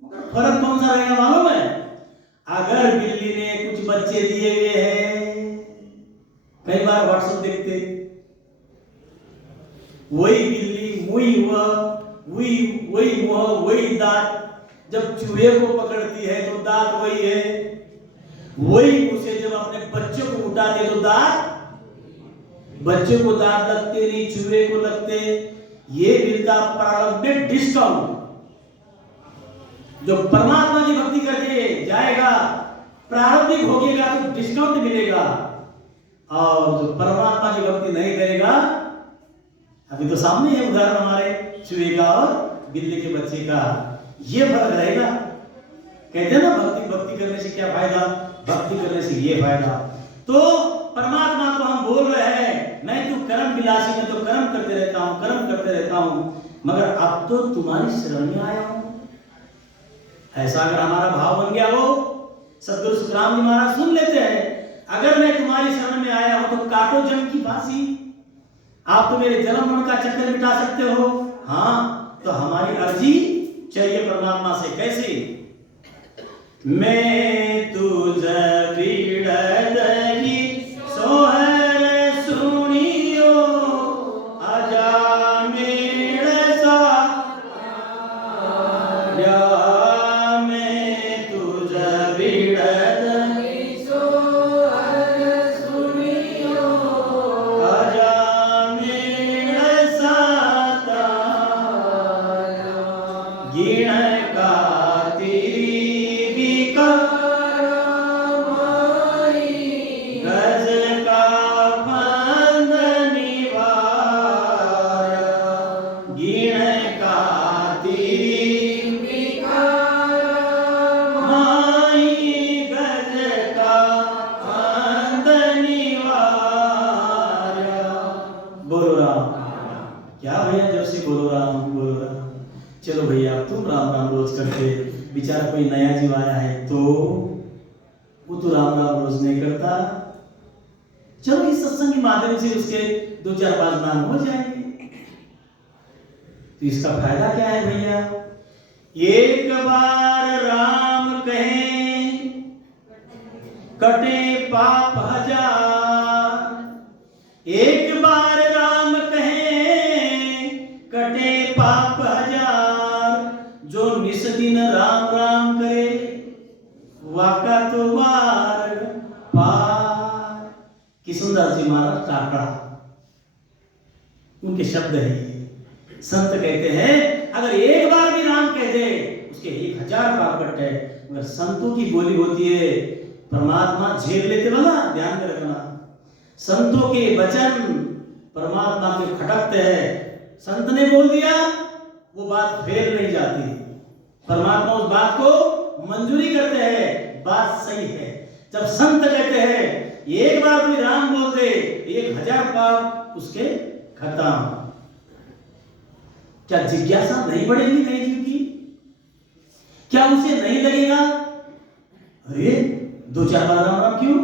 फर्क कौन सा रहेगा मालूम है? अगर बिल्ली ने कुछ बच्चे दिए हुए हैं, कई बार व्हाट्सएप देखते, वही बिल्ली वही हुआ, वही मुंह वही दांत, जब चूहे को पकड़ती है तो दांत वही है, वही उसे जब अपने बच्चों को उठाते तो दांत, बच्चे को दांत लगते नहीं, चूहे को लगते। ये मिलता प्रारब्ध में डिस्काउंट। जो परमात्मा की भक्ति करके जाएगा, प्रारब्ध भोगेगा तो डिस्काउंट मिलेगा, और जो परमात्मा की भक्ति नहीं करेगा, अभी तो सामने है उदाहरण हमारे चूहे का और बिल्ली के बच्चे का, ये फर्क रहेगा। कहते हैं ना भक्ति करने से क्या फायदा, भक्ति करने से ये फायदा। तो परमात्मा को हम बोल रहे हैं, मैं तो कर्म विलासी, मैं तो कर्म करते रहता हूं, कर्म करते रहता हूं, मगर अब तो तुम्हारी शरण में आया हूं। ऐसा अगर हमारा भाव बन गया हो, सदगुरु सुखराम जी महाराज सुन लेते हैं, अगर मैं तुम्हारी शरण में आया हूं तो काटो जन्म की फांसी, आप तो मेरे जन्म मरण का चक्कर मिटा सकते हो। हाँ, तो हमारी अर्जी चाहिए परमात्मा से, कैसे? मैं तुझे पीड़दगी सोहर सुनियो, अजामिल सा या में का तेरी विकार माई, गज का फंद निवार, गिण का तेरी विकार माई, गज का फंद निवार। बोलो राम। क्या भैया जब से बोलो राम बोलो राम। चलो भैया तुम राम राम रोज करते, बेचारा कोई नया जीव आया है तो वो तो राम राम रोज नहीं करता। चलो इस सत्संग के माध्यम से उसके 2-4-5 नाम हो जाएंगे। तो इसका फायदा क्या है भैया? एक बार राम कहें कटे पाप हजार। एक बार राम कहें कटे पाप हजार। जो निस दिन राम राम करे वाका तो वार पार। किशुनदास जी महाराज टाकड़ा, उनके शब्द है ये। संत कहते हैं अगर एक बार भी राम कह दे उसके 1000 पाप कटे। मगर संतों की बोली होती है परमात्मा झेल लेते वाला, ध्यान में रखना। संतों के वचन परमात्मा के खटकते हैं। संत ने बोल दिया वो बात फेल नहीं जाती, परमात्मा उस बात को मंजूरी करते हैं, बात सही है। जब संत कहते हैं एक बार कोई राम बोल दे 1000 पाप उसके खत्म। क्या जिज्ञासा नहीं बढ़ेगी नई जीव की? क्या उसे नहीं लगेगा अरे 2-4 बार राम राम क्यों?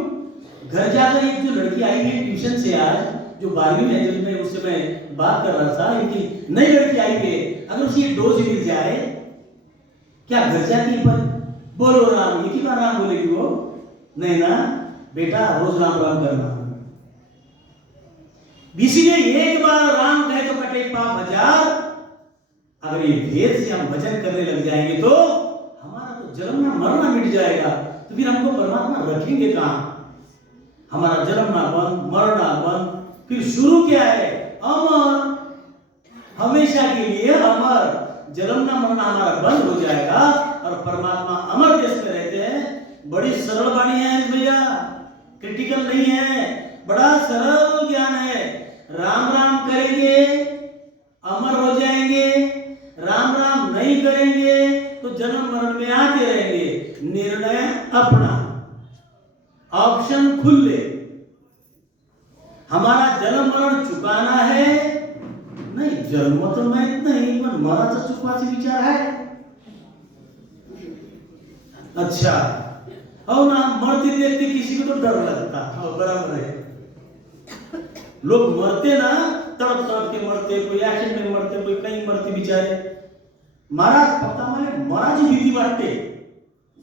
घर जाकर एक जो लड़की आई है ट्यूशन से आज, जो 12वीं में जब मैं उससे मैं बात कर रहा था, इनकी नई लड़की आई है, अगर उसे डोज मिल जाए क्या घर जाके बोलो राम एक ही बार राम बोलेगी वो? नहीं ना बेटा, रोज राम राम करना। इसीलिए एक बार राम कहे तो कटे पाप हजार। अगर ये भेद से हम भजन करने लग जाएंगे तो हमारा तो जन्मना मरना मिट जाएगा। तो फिर हमको परमात्मा रखेंगे कहां? हमारा जन्मना बंद, मरना बंद, फिर शुरू क्या है? अमर, हमेशा के लिए अमर। जन्मना मरना हमारा बंद हो जाएगा और परमात्मा अमर देश में रहते हैं। बड़ी सरल वाणी है भैया, क्रिटिकल नहीं है, बड़ा सरल ज्ञान है। राम राम करेंगे अमर हो जाएंगे, राम राम नहीं करेंगे तो जन्म मरण में आते रहेंगे। निर्णय अपना, ऑप्शन खुले। हमारा जन्म मरण चुकाना है नहीं, जन्म तो मैं नहीं पर मरा तो चुकवाचे विचार है। अच्छा और ना मरते देखते किसी को तो डर लगता है, बराबर है। लोग मरते ना तड़प तड़प के मरते, कोई एक्सीडेंट में मरते, कोई कहीं मरते बेचारे। महाराज फक्त आम्हाला मराची भीती वाटते,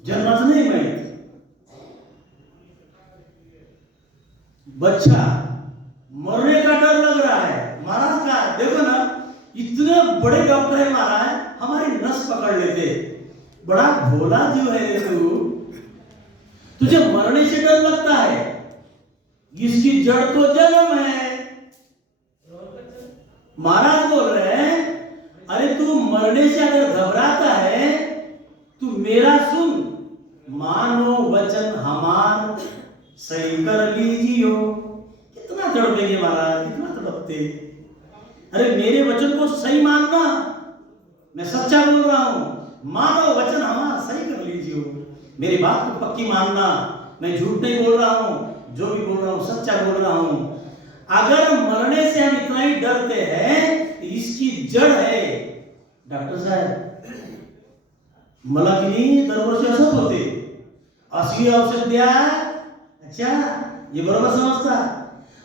जन्माचं नाही माहित। बच्चा मरने का डर लग रहा है महाराज का। देखो ना इतने बड़े डॉक्टर है महाराज, हमारी नस पकड़ लेते। बड़ा भोला जीव है तू, तुझे मरने से डर लगता है? इसकी जड़ तो जन्म है। महाराज बोल रहे हैं अरे तू मरने से अगर घबराता है तू मेरा सुन, मानो वचन हमार सही कर लीजियो। कितना तड़पेंगे महाराज, कितना तड़पते। अरे मेरे वचन को सही मानना, मैं सच्चा बोल रहा हूं। मानो वचन हमारा सही कर लीजियो, मेरी बात को पक्की मानना। मैं झूठ नहीं बोल रहा हूं, जो भी बोल रहा हूं सच्चा बोल रहा हूं। अगर मरने से हम इतना ही डरते हैं इसकी जड़ है। डॉक्टर साहब मला की नाही दरवर्षी असंच होते, अशी औषध द्या। अच्छा हे बरोबर समजता,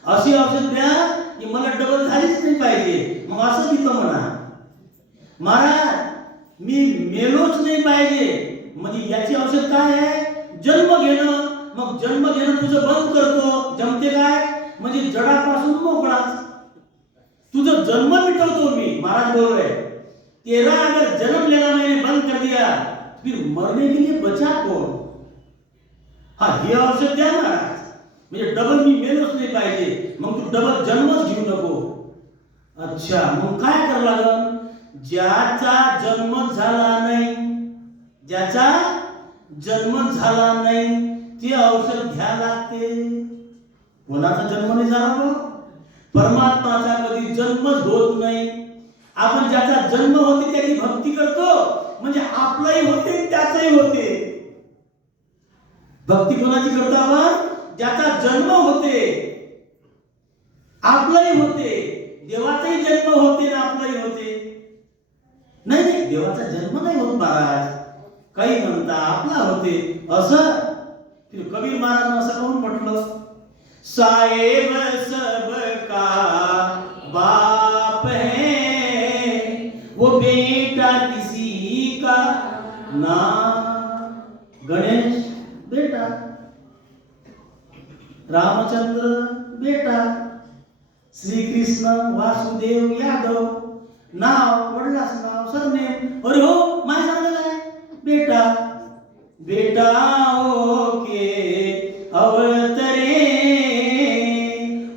अशी औषध द्या की मला डबल झालीच नाही पाहिजे, मग असं तिथं म्हणा महाराज मी मेलोच नाही पाहिजे। म्हणजे याची औषध काय आहे? जन्म घेणं। मग जन्म घेणं तुझं बंद करतो, जमते काय? म्हणजे जडापासून मोकळाच, तुझं जन्म मिटवतो मी। महाराज बोल रहे तेरा अगर जन्म लेना मैंने बंद कर दिया फिर मरने के लिए बचा कौन? हाँ हे औषध द्या महाराज, म्हणजे डबल मी मेलोच नाही पाहिजे, मग तू डबल जन्मच घेऊ नको। अच्छा मग काय करावं लागेल? ज्याचा जन्म झाला नाही ज्याचा जन्म झाला नाही ते औषध घ्या लागते. कोणाचा जन्म नाही झाला मग? परमात्माचा कधी जन्मच होत नाही. आपण ज्याचा जन्म होते त्याची भक्ती करतो म्हणजे आपलाही होते त्याचाही होते. भक्ती कोणाची करतो आपण? ज्याचा जन्म होते आपलाही होते. देवाचाही जन्म होते ना आपलाही होते. नाही नाही, देवाचा जन्म नाही होत महाराज. काही म्हणता आपला होते असं. कबीर महाराज असं म्हणून म्हटलं, साहेब सबका बाप है वो बेटा किसी का ना. गणेश बेटा, रामचंद्र बेटा, श्री कृष्ण वासुदेव यादव नाव, वडिलांचं नाव, सरनेम. अरे हो माझ्या सांगलं काय? बेटा. बेटाओं के अवतरे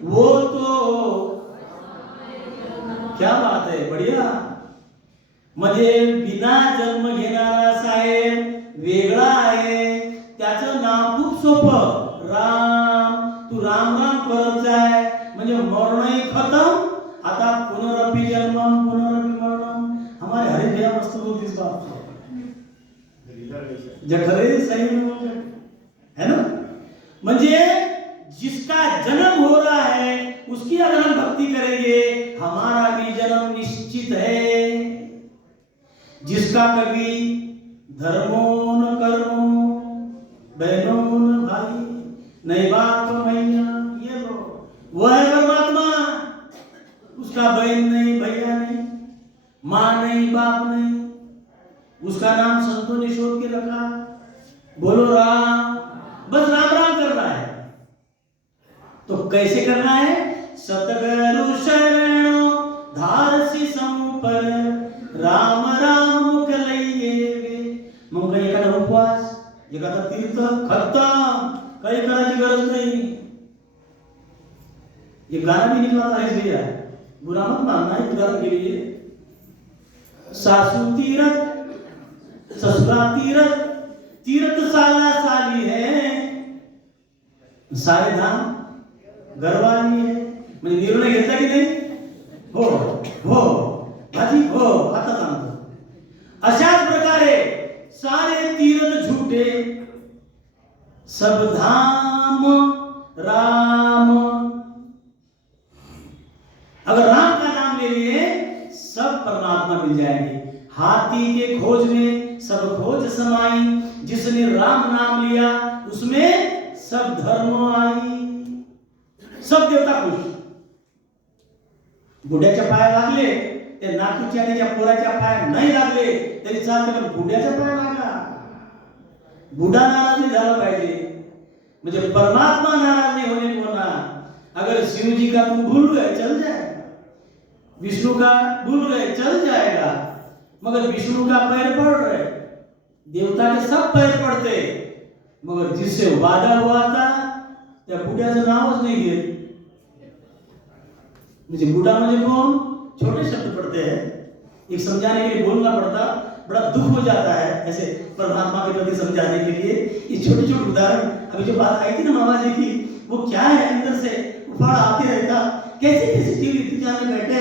वो तो, क्या बात है, बढ़िया. म्हणजे बिना जन्म घेणारा साहेब वेगळा आहे. त्याचं नाव खूप सोपं, राम. तू राम राम करत जाय म्हणजे मरणही खतम. आता पुनरपि जन्मम पुनरपि मरणम. हमारे हरे भैया मस्त बोलते इस बात को, जठरे सही है ना. म्हणजे जिसका जन्म हो रहा है उसकी अगर हम भक्ति करेंगे हमारा भी जन्म निश्चित है. जिसका कभी धर्मो न कर्मो, बहनों न भाई, नहीं बाप मैया, ये लो वो है परमात्मा. उसका बहन नहीं, भैया नहीं, माँ नहीं, बाप नहीं. उसका नाम संतों ने शोध के रखा. बोलो राम. बस राम राम करना है. तो कैसे करना है? सतगुरु शरणो धारसी संपर, राम राम मुख लइये वे. मग काही एखादा उपवास, एखादा तीर्थ खत्म, काही करायची गरज नहीं. ये गाना भी निकला था इस भैया, बुरा मत मानना है उदाहरण के लिए. सासू तीरथ ससुरा तीरथ, तीर्थ साला साली है, सारे धाम घरवाली है. म्हणजे निर्णय घेतला की नाही? हो हो भाजी हो, आता सांगतो. अशाच प्रकारे सारे तीर्थ झूठे, सब धाम राम. अगर राम का नाम ले लिए सब परमात्मा मिल जाएंगे. हाथी के खोज में सब खोज समाई, जिसने राम नाम लिया उसमें सब धर्म आई. सब देवता खुश. बुड्याच्या पाया लागले ते नातूच्या त्याच्या पोराच्या पाया नाही लागले तरी चालते, पण बुड्याच्या पाया लागला. बुडा नाराज नहीं झाला पाहिजे. म्हणजे परमात्मा नाराज नहीं होने को ना. अगर शिव जी का तुम भूल गए चल जाएगा, विष्णु का भूल गए चल जाएगा, मगर विष्णु का पैर पड़ रहे, देवता के सब पैर पड़ते. मगर जिससे वादा हुआ था त्या बुड्याचं नावच नाही घेत. म्हणजे बुढ़ा म्हणजे कौन? छोटे शब्द पड़ते हैं, एक समझाने के लिए बोलना पड़ता, बड़ा दुख हो जाता है ऐसे परमात्मा के प्रति समझाने के लिए. ये छोटे छोटे उदाहरण, अभी जो बात आई थी ना मामा जी की, वो क्या है अंदर से उफाड़ आते रहता. कैसे कैसे जीव दुनिया में बैठे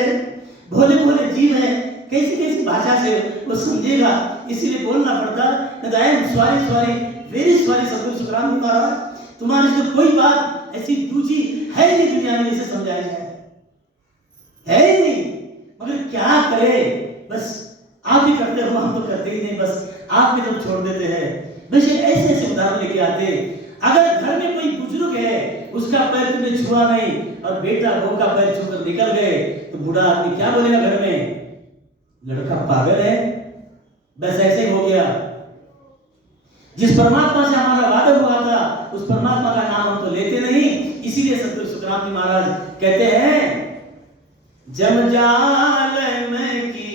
भोले भोले जीव है, कैसी कैसी भाषा से वो समझेगा, इसीलिए बोलना पड़ता. I am sorry sorry very sorry सतगुरु सुखराम जी महाराज, तुम्हारी तो कोई बात ऐसी दूजी है नहीं दुनिया में जिसे समझाया जाए, है ही नहीं. मगर क्या करे, बस आप ही करते हो, हम तो करते ही नहीं, बस आप भी तो छोड़ देते हैं. बस ऐसे ऐसे उदाहरण लेके आते. अगर घर में कोई बुजुर्ग है उसका पैर तुमने छुआ नहीं और बेटा बहू का पैर छूकर निकल गए तो बूढ़ा आदमी क्या बोलेगा घर में? लड़का पागल है. बस ऐसे ही हो गया. जिस परमात्मा से हमारा वादा हुआ था उस परमात्मा का नाम हम तो लेते नहीं. इसीलिए सतगुरु सुखराम जी महाराज कहते हैं, जम जाल में की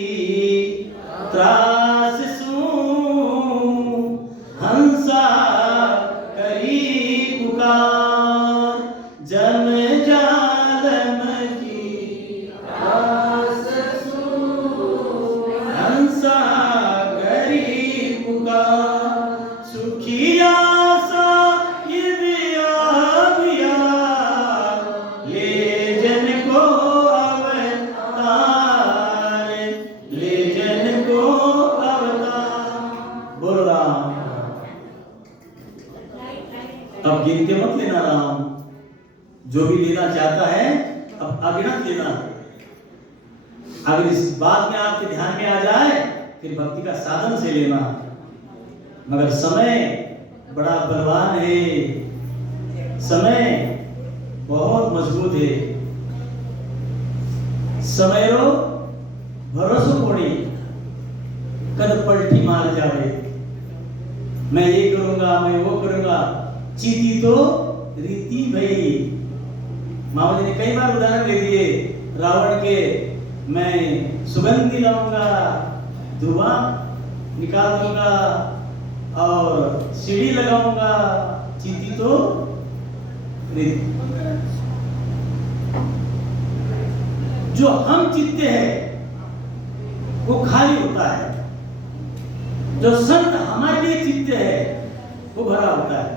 त्रास सू हंसा करी पुकार, जम जाल में की त्रास सू हंसा करी पुकार. का सुखिया साहिब आविया ले जन को अवतार, ले जन को अवतार। बोल राम। अब गिन के मत लेना राम, जो भी लेना चाहता है अब अगिनत लेना। अगर इस बात में आपके ध्यान में आ जाए फिर भक्ति का साधन से लेना। मगर समय बड़ा बलवान है, समय बहुत मजबूत है। समय रो भरोसो कोणी कद पलटी मार जावे। मैं ये करूंगा, मैं वो करूंगा, चीती तो रीति भई। मामा जी ने कई बार उदाहरण दे दिए रावण के। मैं सुगंधि लाऊंगा, धुआं निकाल दूंगा और सीढ़ी लगाऊंगा, चीती तो रीति। जो हम चित्ते हैं वो खाली होता है, जो संत हमारे लिए चित्ते हैं वो भरा होता है।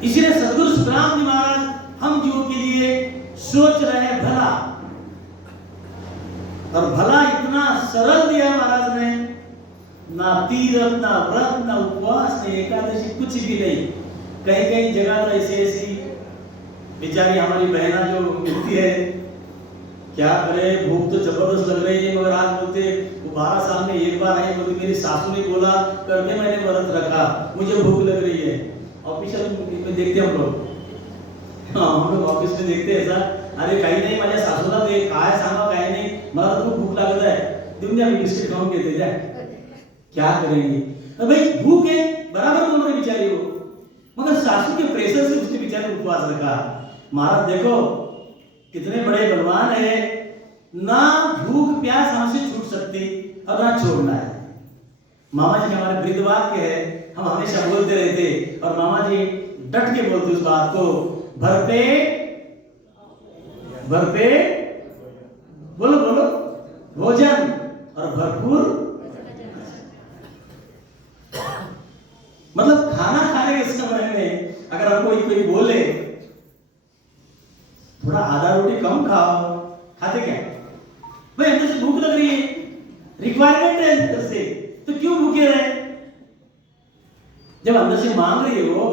इसलिए सदगुरु सुखराम जी महाराज हम जीवों के लिए सोच रहे हैं भला, और भला इतना सरल दिया महाराज ने। ना तीर्थ, ना व्रत, ना उपवास, ना एकादशी, कुछ भी नहीं। कई कई जगह तो ऐसी ऐसी बेचारी हमारी बहना जो मिलती है, क्या करे, भूख तो जबरदस्त लग रही है, मगर आज बोलते वो 12 साल में एक बार आई, बोलते मेरी सासू ने बोला करके मैंने व्रत रखा, मुझे भूख लग रही है। ऑफिशियल में देखते हम लोग, हाँ हम लोग ऑफिस में देखते ऐसा, अरे काही नाही माझ्या सासूला ते काय सांगा काही नाही, मला तो भूख लागत है, देऊन द्या, मी बिस्किट खाऊन घेते जाए। क्या करेंगे? तो भाई भूख है बराबर बोल रहे बेचारी वो, मगर सासू के प्रेशर से उसके बेचारे उपवास रखा। महाराज देखो कितने बड़े बलवान है, ना भूख प्यास हमसे छूट सकती और ना छोड़ना है। मामा जी हमारे वृद्ध वाक्य है, हम हमेशा बोलते रहते, और मामा जी डट के बोलते उस बात को, भरपेट बोलो बोलो भोजन और भरपूर। मतलब खाना खाने के समय में अगर हमको कोई बोले थोड़ा आधा रोटी कम खाओ, खाते क्या? भाई अंदर से भूख लग रही है, रिक्वायरमेंट है अंदर से, तो क्यों भूखे रहे? जब अंदर से मांग रही हो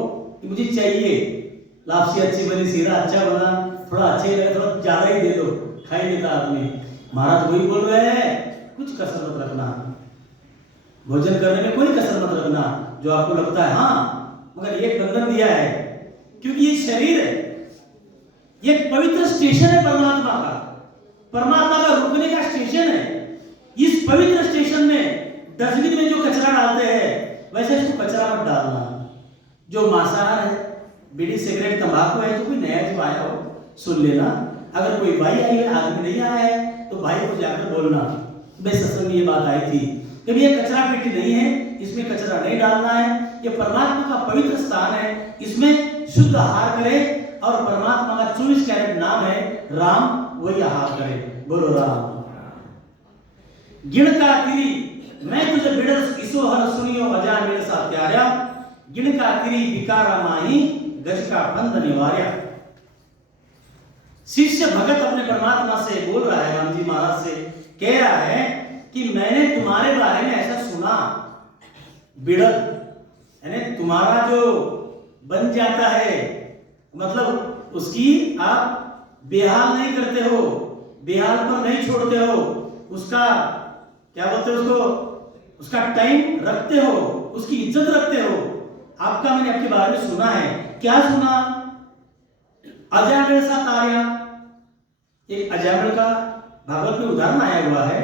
कि मुझे चाहिए, लापसी अच्छी बनी, सीरा अच्छा बना, थोड़ा अच्छा ही लगा, थोड़ा ज्यादा ही दे दो, खा ही लेता आदमी। महाराज वही बोल रहे हैं, कुछ कसर मत रखना, भोजन करने में कोई कसर मत रखना। जो आपको लगता है हाँ, मगर एक बंधन दिया है, क्योंकि ये शरीर है, ये पवित्र स्टेशन है परमात्मा का, परमात्मा का रुकने का स्टेशन है। इस पवित्र स्टेशन में डस्टबिन में जो कचरा डालते हैं वैसे इसको कचरा मत डालना। जो मांसाहार है, बीड़ी सिगरेट तंबाकू है, तो कोई नया जो आया हो सुन लेना। अगर कोई भाई आई है, आदमी नहीं आया है, तो भाई को जाकर बोलना, भाई सत्संग में ये बात आई थी कि ये कचरा पेटी नहीं है, इसमें कचरा नहीं डालना है, ये परमात्मा का पवित्र स्थान है, इसमें शुद्ध आहार करें, और परमात्मा का 24 कैरेट नाम है राम, वही आहार करें। बोलो राम। गिणका तिरी मैं तुझे बिड़स इसो हर सुनियो अजा मेरे साथ प्यारा, गिणका तिरी विकारा माही गज का बंध निवार्या। शिष्य भगत अपने परमात्मा से बोल रहा है, राम जी महाराज से कह रहा है कि मैंने तुम्हारे बारे में ऐसा सुना, बिड़त यानी तुम्हारा जो बन जाता है, मतलब उसकी आप बेहाल नहीं करते हो, बेहाल पर नहीं छोड़ते हो, उसका क्या बोलते हो उसको, उसका टाइम रखते हो, उसकी इज्जत रखते हो। आपका मैंने आपके बारे में सुना है। क्या सुना? अजामिल सा तार्या, एक अजामिल का भागवत में उदाहरण आया हुआ है।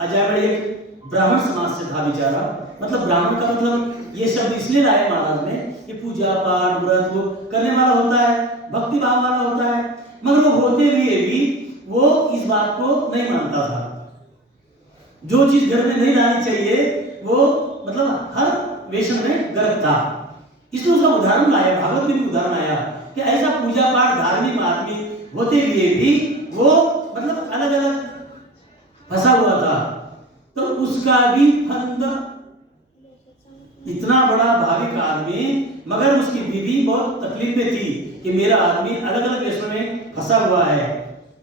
अजामिल एक ब्राह्मण समाज से था बेचारा, मतलब ब्राह्मण का मतलब ये शब्द इसलिए लाए महाराज ने कि पूजा पाठ व्रत वो करने वाला होता है, भक्ति भाव वाला होता है, मगर वो होते हुए भी वो इस बात को नहीं मानता था। जो चीज घर में नहीं लानी चाहिए वो मतलब हर वेशन में गर्भ था। इसलिए उसका उदाहरण लाया, भागवत में भी उदाहरण आया कि ऐसा पूजा पाठ धार्मिक आदमी होते हुए भी वो मतलब अलग अलग फंसा हुआ था, तो उसका भी फंद इतना बड़ा भाविक आदमी, मगर उसकी बीवी बहुत तकलीफ में थी कि मेरा आदमी अलग अलग देशों में फंसा हुआ है।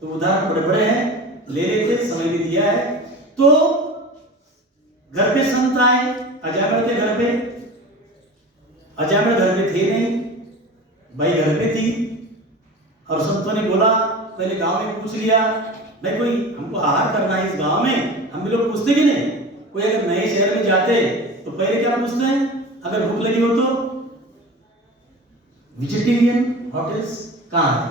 तो उदाहरण बड़े बड़े हैं, ले रहे थे, समय भी दिया है। तो घर पे संत आए, अजामिल के घर पे। अजामिल घर में थे नहीं, भाई घर पे थी। और संतों ने बोला, पहले गांव में पूछ लिया, भाई कोई हमको आहार करना है इस गांव में। हम भी लोग पूछते कि नहीं, कोई अगर नए शहर में जाते तो पहले क्या पूछते हैं, अगर भूख लगी हो तो वेजिटेरियन होटल्स कहाँ है।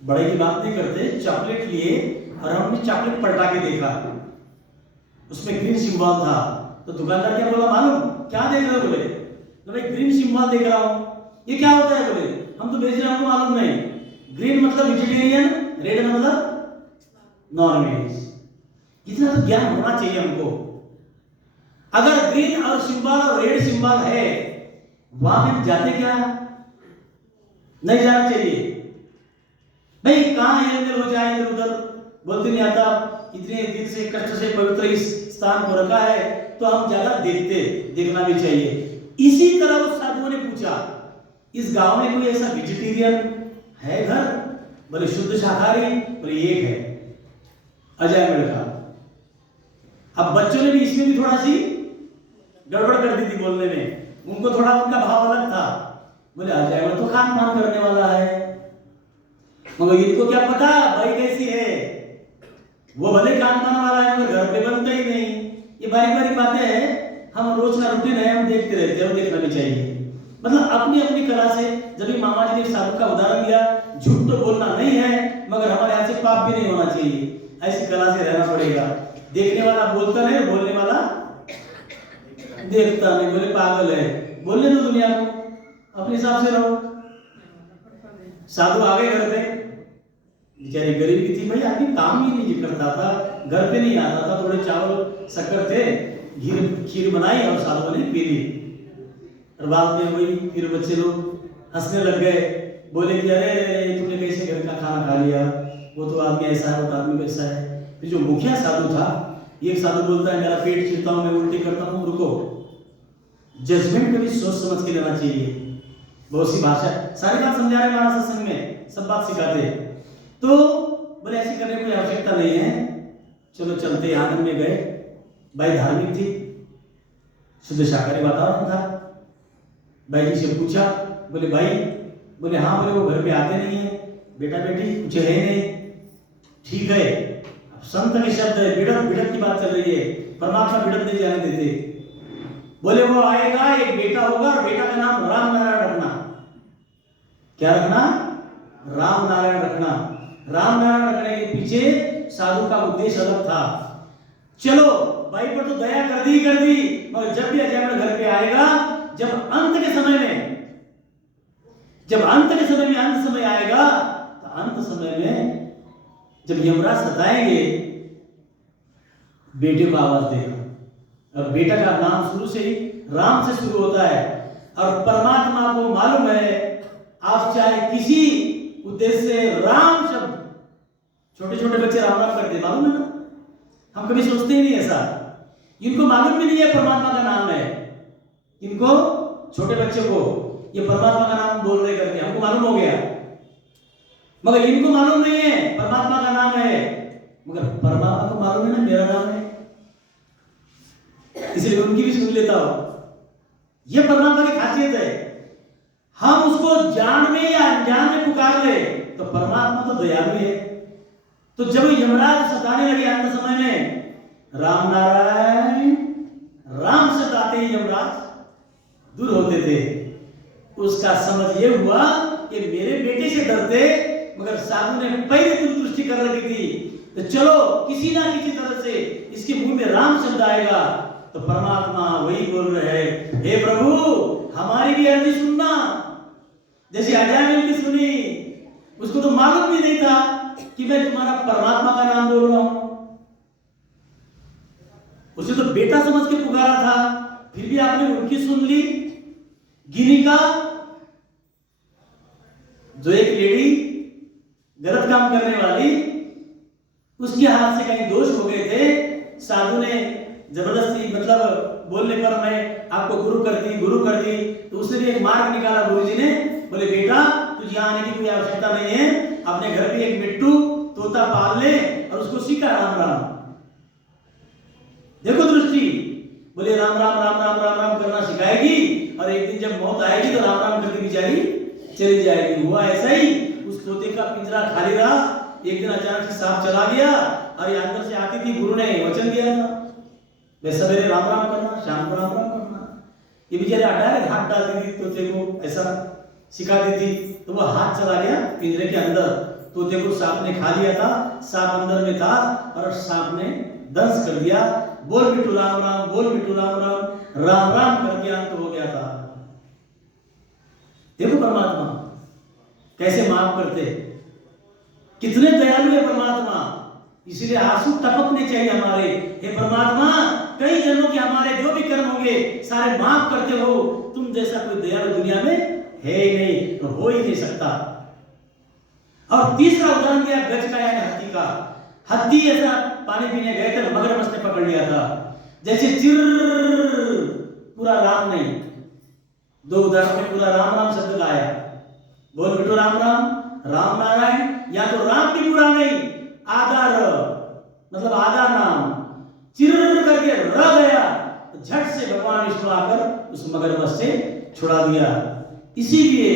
बड़े की बात नहीं करते, चॉकलेट लिए और हमने चॉकलेट पलटा के देखा, उसमें ग्रीन सिंबल था। तो दुकानदार क्या बोला मालूम, क्या देख रहे हो? बोले भाई ग्रीन सिंबल देख रहा हूं, ये क्या होता है? बोले हम तो बेच रहे हैं, हमको मालूम नहीं। ग्रीन मतलब वेजिटेरियन, रेड मतलब नॉन वेज। इतना तो ज्ञान होना चाहिए हमको। अगर ग्रीन और सिंबल और रेड सिंबल है, वहां में जाते क्या? नहीं जाना चाहिए भाई। कहां हेलमेल हो जाए इधर उधर, बोलते नहीं आता। इतने दिल से कष्ट से पवित्र इस स्थान को रखा है, तो हम ज्यादा देखना भी चाहिए। इसी तरह उस साधुओं ने पूछा, इस गांव में कोई ऐसा वेजिटेरियन है घर? बोले शुद्ध शाकाहारी? बोले एक है, अजामिल का। अब बच्चों ने भी इसमें भी थोड़ा सी गड़बड़ कर दी थी बोलने में, उनको थोड़ा उनका भाव अलग था। बोले अजामिल तो खान पान करने वाला है, मगर इनको क्या पता भाई कैसी है। वो भले खान पान वाला है, मगर घर पे बनता ही नहीं। ये बारी बारी बातें हैं, हम रोज का रूटीन है, हम देखते रहते हैं, वो देखना भी चाहिए। मतलब अपनी अपनी कला से। जब भी मामा जी ने साधु का उदाहरण दिया, झूठ तो बोलना नहीं है, मगर हमारे यहाँ से पाप भी नहीं होना चाहिए। ऐसी कला से रहना पड़ेगा। देखने वाला बोलता नहीं, बोलने वाला देखता नहीं। बोले पागल है, बोलने दो दुनिया को, अपने हिसाब से रहो। साधु आ गए घर पे, बेचारी गरीबी थी भाई, आदमी काम ही नहीं करता था, घर पे नहीं आता था। थोड़े चावल शक्कर थे, खीर बनाई और साधुओं ने पी ली। और बाद में वही फिर बच्चे लोग हंसने लग गए, बोले कि अरे तुमने कैसे घर का खाना खा लिया, वो तो आदमी ऐसा है, वो तो आदमी वैसा है। फिर जो मुखिया साधु था, एक साधु बोलता है मेरा पेट चिरता हूं, मैं उल्टी करता हूं। रुको, जजमेंट कभी सोच समझ के लेना चाहिए। बहुत सी भाषा, सारी बात समझा रहे महाराज सत्संग में, सब बात सिखाते। तो बोले ऐसी करने की कोई आवश्यकता नहीं है, चलो चलते। आंगन में गए, भाई धार्मिक थी, शुद्ध शाकाहारी वातावरण था। भाई जी से पूछा, बोले भाई, बोले हाँ। बोले वो घर पे आते नहीं है, बेटा बेटी कुछ है नहीं। ठीक है, अब संत के शब्द है, बिड़क की बात चल रही है, परमात्मा बिड़क नहीं जाने देते। बोले वो आएगा, एक बेटा होगा, और बेटा का नाम राम नारायण रखना। क्या रखना? राम नारायण रखना। राम नारायण रखने के पीछे साधु का उद्देश्य अलग था। चलो भाई पर तो दया कर दी, मगर जब भी अजामिल घर पे आएगा, जब अंत के समय में अंत समय आएगा, तो अंत समय में जब यमराज सताएंगे, बेटे को आवाज देगा। और बेटा का नाम शुरू से ही राम से शुरू होता है। और परमात्मा को मालूम है, आप चाहे किसी उद्देश्य से राम शब्द, छोटे छोटे बच्चे राम राम करते, मालूम है ना? हम कभी सोचते ही नहीं ऐसा। इनको मालूम भी नहीं है परमात्मा का नाम है। इनको छोटे बच्चे को ये परमात्मा का नाम बोल रहे करके, हमको मालूम हो गया, मगर इनको मालूम नहीं है परमात्मा का नाम है। मगर परमात्मा को मालूम है ना मेरा नाम है, इसलिए उनकी भी सुन लेता हूं। यह परमात्मा की खासियत है। हम उसको जान में या अनजान में पुकार ले, तो परमात्मा तो दयालु है। तो जब यमराज सताने लगे अंत समय में, राम नारायण, राम सताते ही यमराज दूर होते थे। उसका समझ ये हुआ कि मेरे बेटे से डरते, मगर साधु ने पहले दूरदृष्टि कर रखी थी। तो चलो किसी ना किसी तरह से इसके मुंह में राम शब्द आएगा, तो परमात्मा वही बोल रहे हैं, हे प्रभु हमारी भी अर्जी सुनना। जैसे अजामिल की सुनी, उसको तो मालूम भी नहीं था कि मैं तुम्हारा परमात्मा का नाम बोल रहा हूं। उसे तो बेटा समझ के पुकारा था, फिर भी आपने उनकी सुन ली। गिनी का जो एक लेडी गलत काम करने वाली, उसके हाथ से कहीं दोष हो गए थे। साधु ने जबरदस्ती मतलब बोलने पर मैं आपको गुरु कर दी। तो उसने भी एक मार्ग निकाला गुरुजी ने, बोले बेटा तुझे यहाँ आने की कोई आवश्यकता नहीं है, अपने घर पे एक मिट्टू तोता पाल ले और उसको सिखा राम राम। देखो दृष्टि, बोले राम राम राम राम राम राम करना सिखाएगी और एक दिन जब मौत आएगी तो राम राम करके बेचारी चली जाएगी। हुआ ऐसा ही, उस तोते का पिंजरा खाली रहा। एक दिन अचानक से सांप चला गया और ये अंदर से आती थी, गुरु ने वचन दिया था वैसे सवेरे राम राम करना, शाम को राम राम करना। ये बेचारे डायरेक्ट हाथ डालती थी तोते को, ऐसा सिखाती थी। तो वो हाथ चला गया पिंजरे के अंदर, तोते को सांप ने खा लिया था, सांप अंदर में था और सांप ने दंश कर दिया। बोल बिट्टू राम राम, बोल बिट्टू राम राम, राम राम करके अंत हो गया था। देखो परमात्मा कैसे माफ करते, कितने दयालु है परमात्मा। इसीलिए आंसू टपकने चाहिए हमारे, हे परमात्मा कई जन्मों के हमारे जो भी कर्म होंगे सारे माफ करते हो। तुम जैसा कोई दयालु दुनिया में है ही नहीं, तो हो ही नहीं सकता। और तीसरा उदाहरण दिया गज का यानी हाथी का। हाथी ऐसा पानी पीने गए थे, मगरमच्छ ने पकड़ लिया था। जैसे चिर पूरा राम नहीं, दो उदाहरण में पूरा राम राम शब्द गाया। बोल बिट्टू राम राम, राम नारायण, या तो राम भी पूरा नहीं, आधा र मतलब आधा नाम, चिर करके रह गया, तो झट से भगवान विष्णु आकर उस मगरमच्छ से छुड़ा दिया। इसीलिए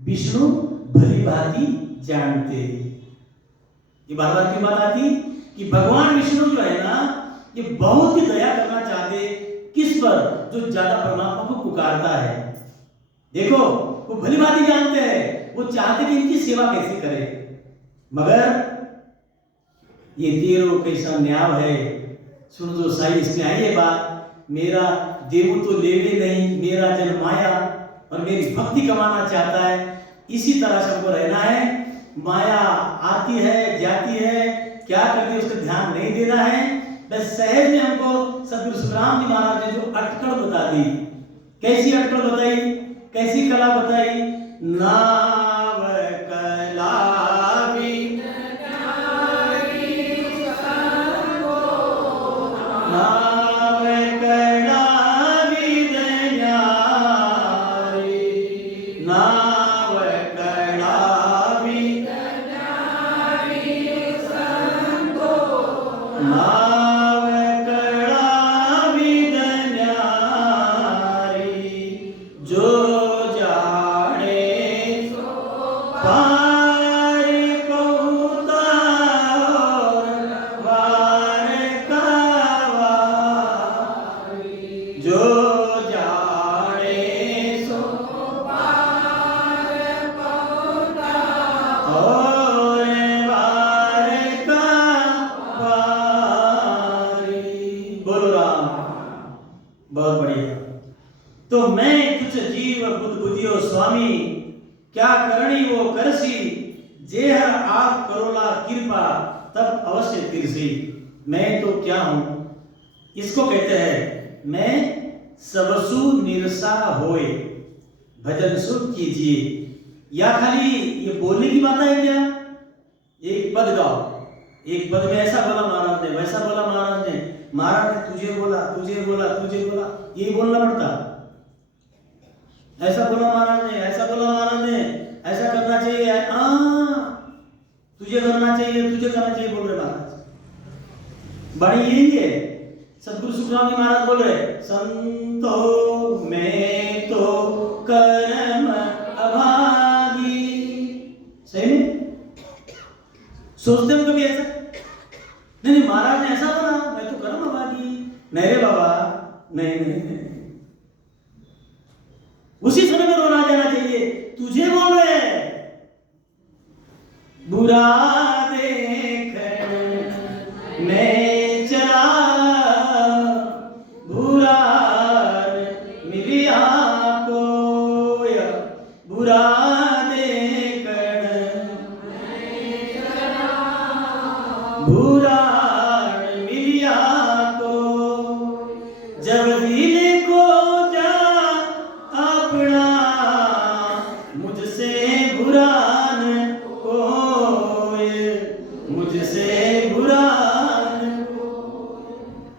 विष्णु भली भांति जानते। ये बार बार क्यों बात आती कि भगवान विष्णु जो है ना, ये बहुत ही दया करना चाहते किस पर, जो ज्यादा परमात्मा को पुकारता है। देखो वो भली भांति जानते हैं, वो चाहते कि इनकी सेवा कैसे करें। मगर ये तेरो कैसा न्याय है, सुन दो साई, इसमें आई है बात, मेरा देव तो लेवे नहीं, मेरा जन माया और मेरी भक्ति कमाना चाहता है। इसी तरह से हमको रहना है। माया आती है जाती है, क्या करती है उसका ध्यान नहीं देना है। बस सहज में हमको सदगुरु सुखराम जी महाराज ने जो अटकल बता दी, कैसी अटकल बताई, कैसी कला बताई, नाव कला मैं तो क्या हूं, इसको कहते हैं मैं सबसु निरसा होए भजन सुख कीजिए। या खाली ये बोलने की बात है क्या? एक पद गाओ, एक पद में ऐसा बोला महाराज ने, वैसा बोला महाराज ने, महाराज ने तुझे बोला, तुझे बोला, तुझे बोला, ये बोलना पड़ता। ऐसा बोला महाराज ने, ऐसा बोला महाराज ने, ऐसा करना चाहिए, तुझे करना चाहिए, तुझे करना चाहिए बोल रहे महाराज। बड़ी यही है। सदगुरु सुखराम जी महाराज बोल रहे, संतो में तो कर्म अभागी। सही में सोचते हम कभी ऐसा? नहीं महाराज ने ऐसा बोला, मैं तो कर्म अभागी। नहीं रे बाबा, नहीं नहीं नहीं, उसी समय में रोना जाना चाहिए। तुझे बोल रहे बुरा देख मैं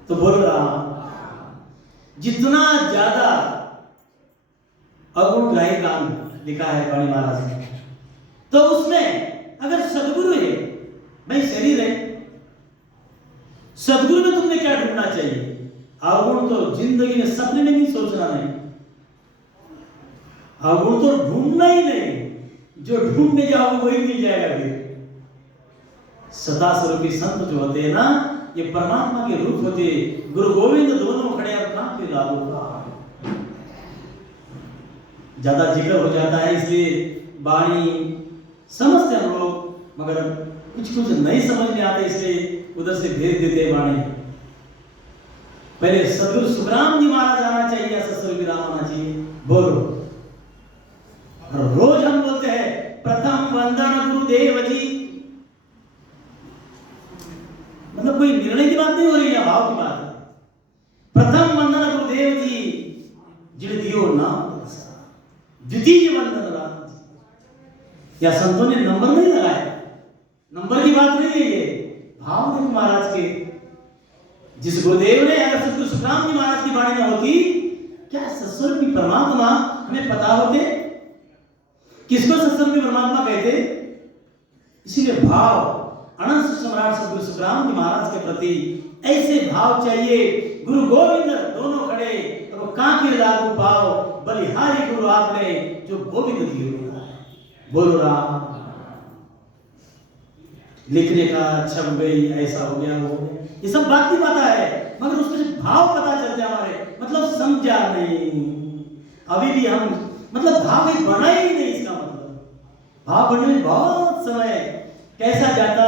तो बोल रहा जितना ज्यादा अवगुण ग्राही काम लिखा है वाणी महाराज ने, तो उसमें अगर सदगुरु है, भाई शरीर है, सदगुरु में तुमने क्या ढूंढना चाहिए? अवगुण तो जिंदगी में सपने में नहीं सोचना नहीं, अवगुण तो ढूंढना ही नहीं, जो ढूंढने जाओगे वही मिल जाएगा। फिर सदा स्वरूपी संत जो होते हैं ना, ये परमात्मा के रूप होते, गुरु गोविंद दोनों खड़े, अब कहां के लागू का ज्यादा जिक्र हो जाता है, इसलिए वाणी समझते हम लोग, मगर कुछ कुछ नहीं समझ में आता, इसलिए उधर से भेज देते वाणी। पहले सदगुरु सुखराम जी महाराज आना चाहिए या सतसुर विराम आना चाहिए? बोलो। रोज हम बोलते हैं प्रथम वंदन गुरुदेव जी, मतलब कोई निर्णय की बात नहीं हो रही है, भाव की बात है। प्रथम वंदन गुरुदेव जी जिन दियो नाम, द्वितीय वंदन राम जी। या संतों ने नंबर नहीं लगाया, नंबर की बात नहीं है ये, भाव देव महाराज के। जिस गुरुदेव ने, अगर सतगुरु सुखराम जी महाराज की वाणी न होती, क्या सत्स्वरूपी परमात्मा हमें पता होते? किसको सत्स्वरूपी परमात्मा कहते? इसीलिए भाव अनंत सम्राट सतगुरु सुखराम जी महाराज के प्रति ऐसे भाव चाहिए। गुरु गोविंद दोनों खड़े, तो कांके लागू पाओ, बलिहारी गुरु आपने जो गोविंद दिए। बोलो राम। लिखने का छप गई, ऐसा हो गया, वो ये सब बात की बात है, मगर उसमें भाव पता चलते हमारे, मतलब समझा नहीं अभी भी हम, मतलब भाव ही बना ही नहीं। इसका मतलब भाव बनने में बहुत समय कैसा जाता,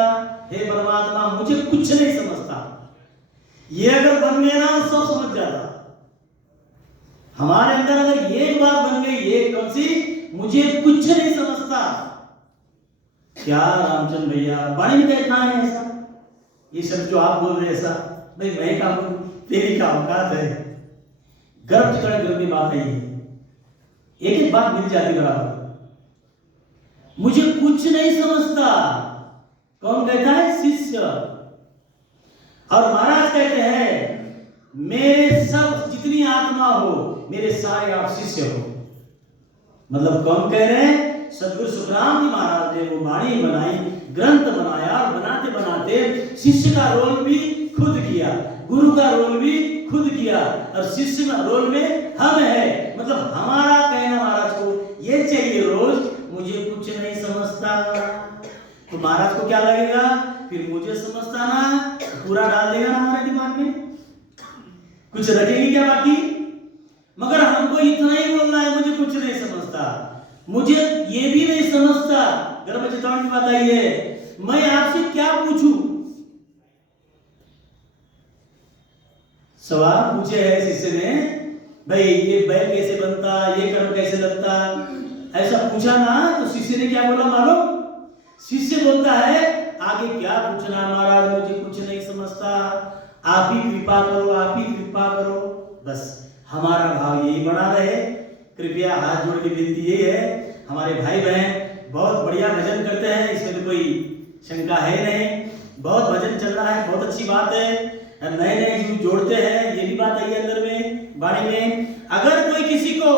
हे परमात्मा मुझे कुछ नहीं समझता, ये अगर बन गया ना सब समझ जाता। हमारे अंदर अगर एक बात बन गई, एक कौन सी, मुझे कुछ नहीं समझता, क्या रामचंद्र भैया वाणी में कहना है ऐसा, ये सब जो आप बोल रहे हैं ऐसा, भाई मैं क्या बोलूं, तेरी क्या औकात है। गर्भ चढ़े गर्भ की बात है, एक एक बात मिल जाती बराबर। मुझे कुछ नहीं समझता, कौन कहता है? शिष्य। और महाराज कहते हैं मेरे सब जितनी आत्मा हो, मेरे सारे आप शिष्य हो। मतलब कौन कह रहे हैं? सतगुरु सुखराम जी महाराज ने वो वाणी बनाई, ग्रंथ बनाया, और बनाते बनाते शिष्य का रोल भी खुद किया, गुरु का रोल भी खुद किया, और शिष्य का रोल में हम है। मतलब हमारा कहना महाराज को ये चाहिए रोज, मुझे कुछ नहीं समझता, तो महाराज को क्या लगेगा? फिर मुझे समझता ना, पूरा डाल देगा ना हमारे दिमाग में, कुछ रखेगी क्या बाकी? मगर हमको इतना ही बोलना है, मुझे कुछ नहीं समझता, मुझे ये भी नहीं समझता। गर्भ चित्राण की बात आई है, मैं आपसे क्या पूछूं? सवाल पूछे है शिष्य ने, भाई ये बैल कैसे बनता, ये कर्म कैसे लगता, ऐसा पूछा ना, तो शिष्य ने क्या बोला मालूम? शिष्य बोलता है आगे क्या पूछना महाराज, मुझे कुछ नहीं समझता, आप ही कृपा करो, आप ही कृपा करो। बस हमारा भाव यही बना रहे। कृपया हाथ जोड़ के विनती यही है, हमारे भाई बहन बहुत बढ़िया भजन करते हैं, इसमें तो कोई शंका है नहीं, बहुत भजन चल रहा है, बहुत अच्छी बात है, नए नए जीव जोड़ते हैं, ये भी बात आई है अंदर में वाणी में। अगर कोई किसी को,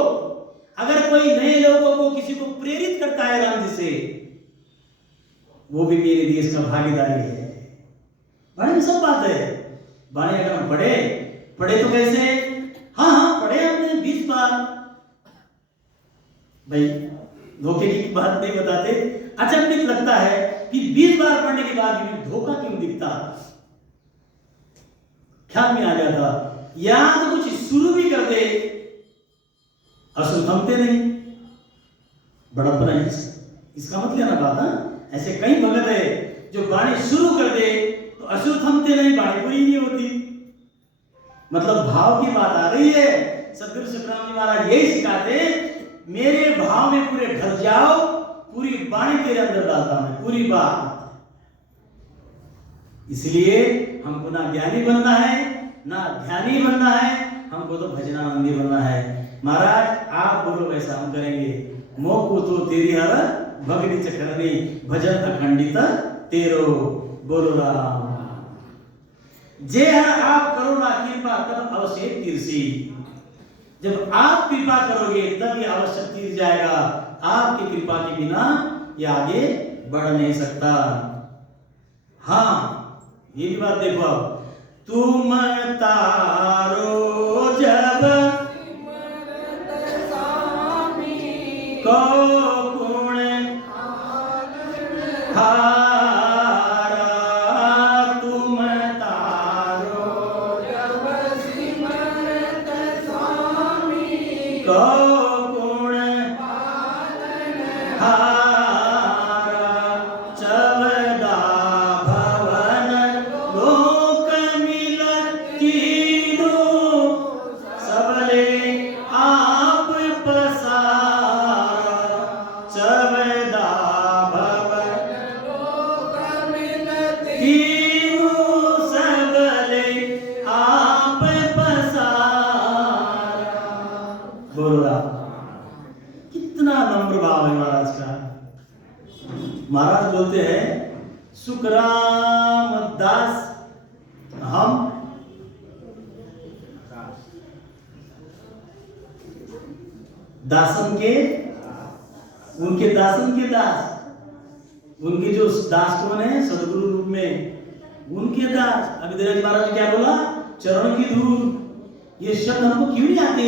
अगर कोई नए लोगों को किसी को प्रेरित करता है राम जी से, वो भी मेरे देश का भागीदारी है। वाणी में सब बात है। वाणी अगर हम पढ़े तो कैसे? हाँ पढ़े हमने 20 बार, भाई धोखे की बात नहीं बताते। अचंभित लगता है कि 20 बार पढ़ने के बाद भी धोखा क्यों दिखता, ख्याल में आ जाता। या तो कुछ शुरू भी कर दे, असुर थमते नहीं, बड़प्पन है इसका मतलब ना बात। हाँ ऐसे कई भगत है जो वाणी शुरू कर दे तो असुर थमते नहीं, वाणी पूरी नहीं होती। मतलब भाव की बात आ रही है। सतगुरु सुखराम जी महाराज यही सिखाते, मेरे भाव में पूरे ढल जाओ, पूरी वाणी तेरे अंदर डालता हूं, पूरी बात। इसलिए हमको ना ज्ञानी बनना है ना ध्यानी बनना है, हमको तो भजनानंदी बनना है। महाराज आप बोलो वैसा हम करेंगे। मोको तो तेरी हर भगनी चखरनी, भजन अखंडित तेरो। बोलो राम। जे आप करो ना कृपा तब अवश्य तीर्सी। जब आप कृपा करोगे तब ये अवश्य तीर जाएगा। आपकी कृपा के बिना ये आगे बढ़ नहीं सकता। हाँ, ये भी बात देखो अब, तुम तारो जब को गुण हारा, तुम तारो जब सिमरत स्वामी को गुण हारा, चवदा भवन लोक मिलन कीनो, सबले आप पसारा, चवदा भवन लोक मिलन कीनो, सबले आप पसारा। बोलो राम। कितना नम्र भाव है महाराज का। महाराज बोलते हैं सुखराम दास हम दासन के, उनके दासन के दास, उनके जो दास कौन है सदगुरु रूप में उनके दास। अभी धीरज महाराज ने क्या बोला, चरण की धूल। ये शब्द हमको क्यों नहीं आते?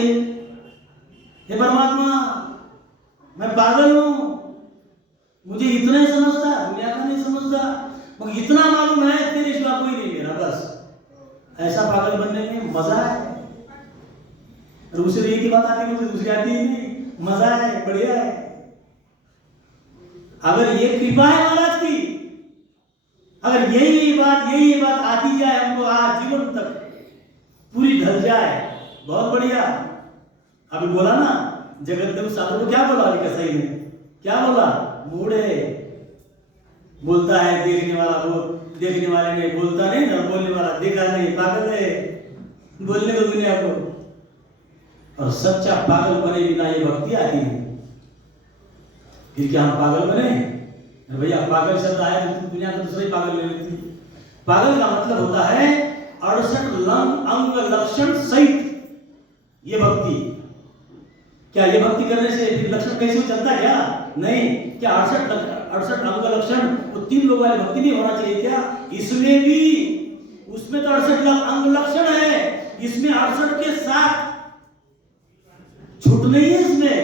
हे परमात्मा, मैं पागल हूं, मुझे इतना ही समझता, दुनिया का नहीं समझता, मगर इतना मालूम है तेरे सिवा कोई नहीं मेरा, बस। ऐसा पागल बनने में मजा है। और उसे एक ही बात आती है, मुझे दूसरी आती ही नहीं। मजा है, बढ़िया है। अगर ये कृपा है महाराज की, अगर यही बात आती जाए हमको आज जीवन तक पूरी ढल जाए, बहुत बढ़िया। अभी बोला ना जगत देव साधु को, क्या बोला अभी का सही में, क्या बोला? बूढ़े बोलता है देखने वाला, वो देखने वाले ने बोलता नहीं ना, बोलने वाला देखा नहीं, पागल है, बोलने दो दुनिया को। और सच्चा पागल बने बिना ये भक्ति आती है। फिर क्या हम पागल बने? भैया पागल शब्द आया तो दुनिया को दूसरे पागल ले लेती। पागल का मतलब होता है 68 अंग लक्षण सहित ये भक्ति। क्या ये भक्ति करने से फिर लक्षण कैसे चलता क्या? नहीं। क्या 68 अंग लक्षण वो 3 लोग वाली भक्ति नहीं होना चाहिए क्या? इसमें भी, उसमें तो 68 अंग लक्षण है, इसमें 68 के साथ छूट नहीं है इसमें।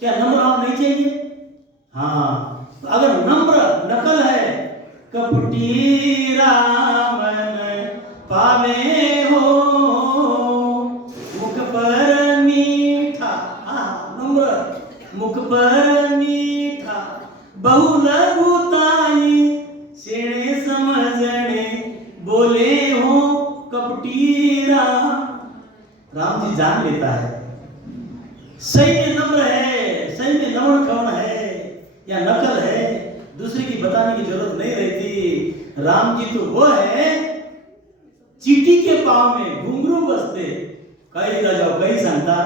क्या नम्र भाव नहीं चाहिए? हाँ, तो अगर नम्र नकल है, कपटी रामन पावे हो मुख पर मीठा, नम्र मुख पर मीठा, बहु लघुताई सेणे समझने बोले हो कपटी राम। राम जी जान लेता है सही में नम्र है, सही में नम्र कौन है या नकल है, दूसरे की बताने की जरूरत नहीं रहती। राम जी तो वो है, चीटी के पाव में घुंगरू बसते, काही राजाव काही सांगता,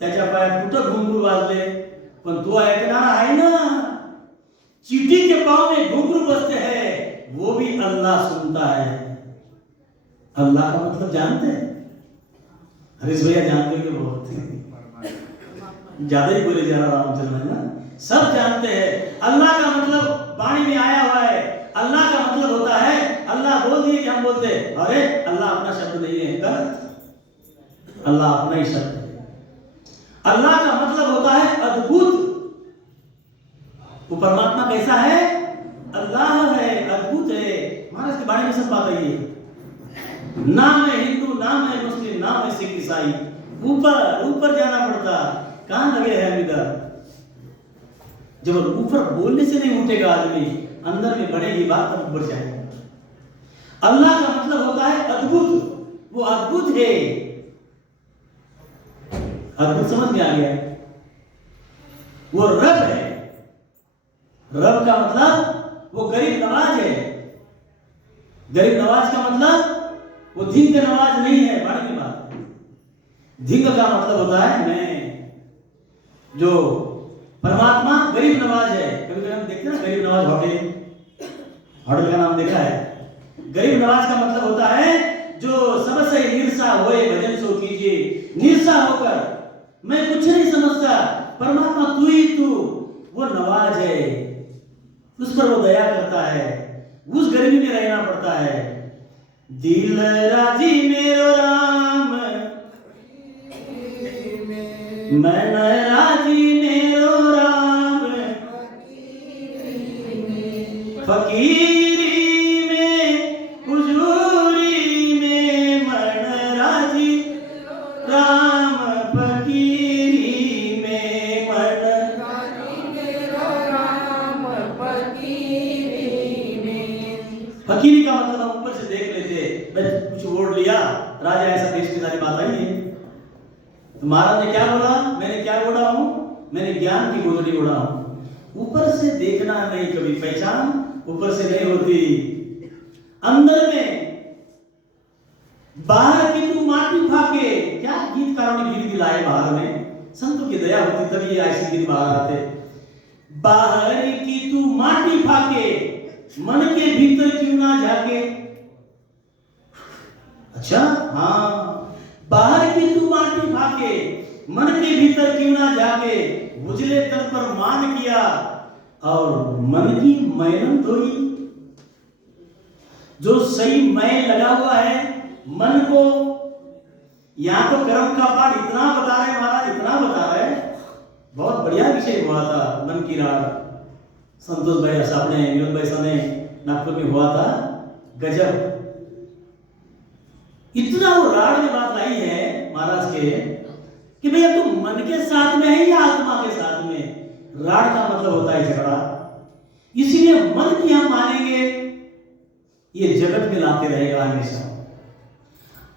त्याच्या पायात कुठं घुंगरू वाजले, पण तो ऐकणारा आहे ना। चीटी के पाव में घुंगरू बसते हैं, वो भी अल्लाह सुनता है। अल्लाह का मतलब जानते हैं? हरीश भैया जानते हैं बहुत ज्यादा ही बोले जा रहा रामचंद्र है ना, सब जानते हैं। अल्लाह का मतलब वाणी में आया हुआ है। अल्लाह का मतलब होता है, अल्लाह बोल दिए कि हम बोलते हैं अरे अल्लाह अपना शब्द नहीं है, गलत। अल्लाह अपना ही शब्द है। अल्लाह का मतलब होता है अद्भुत। वो परमात्मा कैसा है? अल्लाह है, अद्भुत है। महाराज के बारे में सब बात आई है। नाम है हिंदू, नाम है मुस्लिम, नाम है सिख ईसाई, ऊपर ऊपर जाना पड़ता। कहां लगे हैं हम इधर? जब ऊपर बोलने से नहीं उठेगा आदमी, अंदर में बढ़ेगी बात तब ऊपर जाएगा। अल्लाह का मतलब होता है अद्भुत। वो अद्भुत है। अद्भुत समझ में आ गया? वो रब है। रब का मतलब वो गरीब नवाज है। गरीब नवाज का मतलब वो धिंग नवाज नहीं है, बड़ी की बात। धिंग का मतलब होता है मैं, जो परमात्मा गरीब नवाज है। कभी कभी हम देखते हैं ना गरीब नवाज होटल, होटल का नाम देखा है? गरीब नवाज का मतलब होता है जो सबसे निरसा होए भजन सो कीजिए। निरसा होकर मैं कुछ नहीं समझता, परमात्मा तू ही तू, वो नवाज है, उस पर वो दया करता है, उस गरीबी में रहना पड़ता है। दिल राजी मेरो राम, मन राजी मेरो राम, फकीरी में हुजूरी में मन राजी राम, फकीरी में मन राजी राम, फकीरी में। फकीरी का मतलब हम ऊपर से देख लेते, मैं कुछ ओढ़ लिया, राजा ऐसा देश की सारी बात आई है। तो महाराज ने क्या बोला, मैंने क्या ओढ़ा हूं, मैंने ज्ञान की गोदड़ी ओढ़ा हूं। ऊपर से देखना नहीं, कभी पहचान ऊपर से नहीं होती, अंदर में। बाहर की तू माटी फाके, क्या गीतकारों ने गीत दिलाए बाहर में, संतों की दया होती तभी ऐसे गीत बाहर आते। बाहर की तू माटी फाके, मन के भीतर क्यों ना जाके। अच्छा हाँ, बाहर की तू माटी फाके, मन के भीतर क्यों ना जाके। उजले तल पर मान किया और मन की मैलन धोई। जो सही मैल लगा हुआ है मन को, यहां तो कर्म का पाठ इतना बता रहे महाराज, इतना बता रहे, बहुत बढ़िया विषय हुआ था मन की राग, संतोष भाई साहब ने, विनोद भाई साहब ने नागपुर में हुआ था, गजब। इतना वो राग में बात लाई है महाराज के कि भैया तुम मन के साथ में है या आत्मा के साथ में। राग का मतलब होता है झगड़ा, इसीलिए मन की हम मानेंगे ये जगत में लाते रहेगा हमेशा,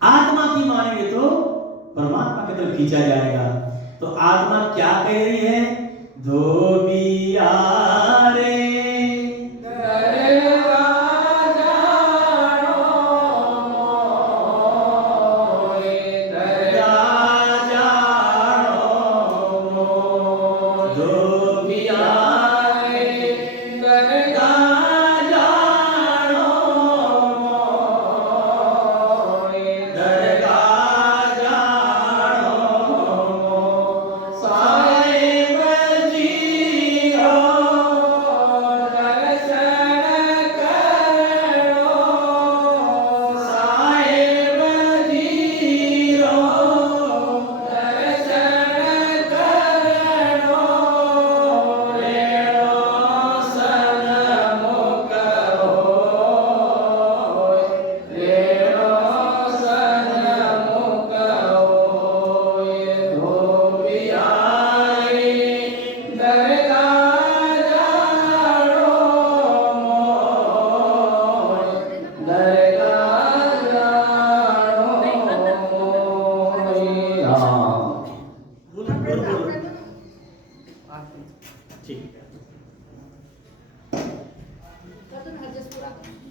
आत्मा की मानेंगे तो परमात्मा की तरफ खींचा जाएगा। तो आत्मा क्या कह रही है, धोबिया रे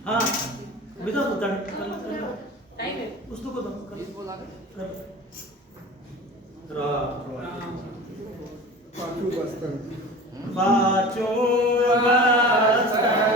हाँ बिता बता टाइम है उसको को कर इस बोला कर पाचू बस्तर पाचू बस्तर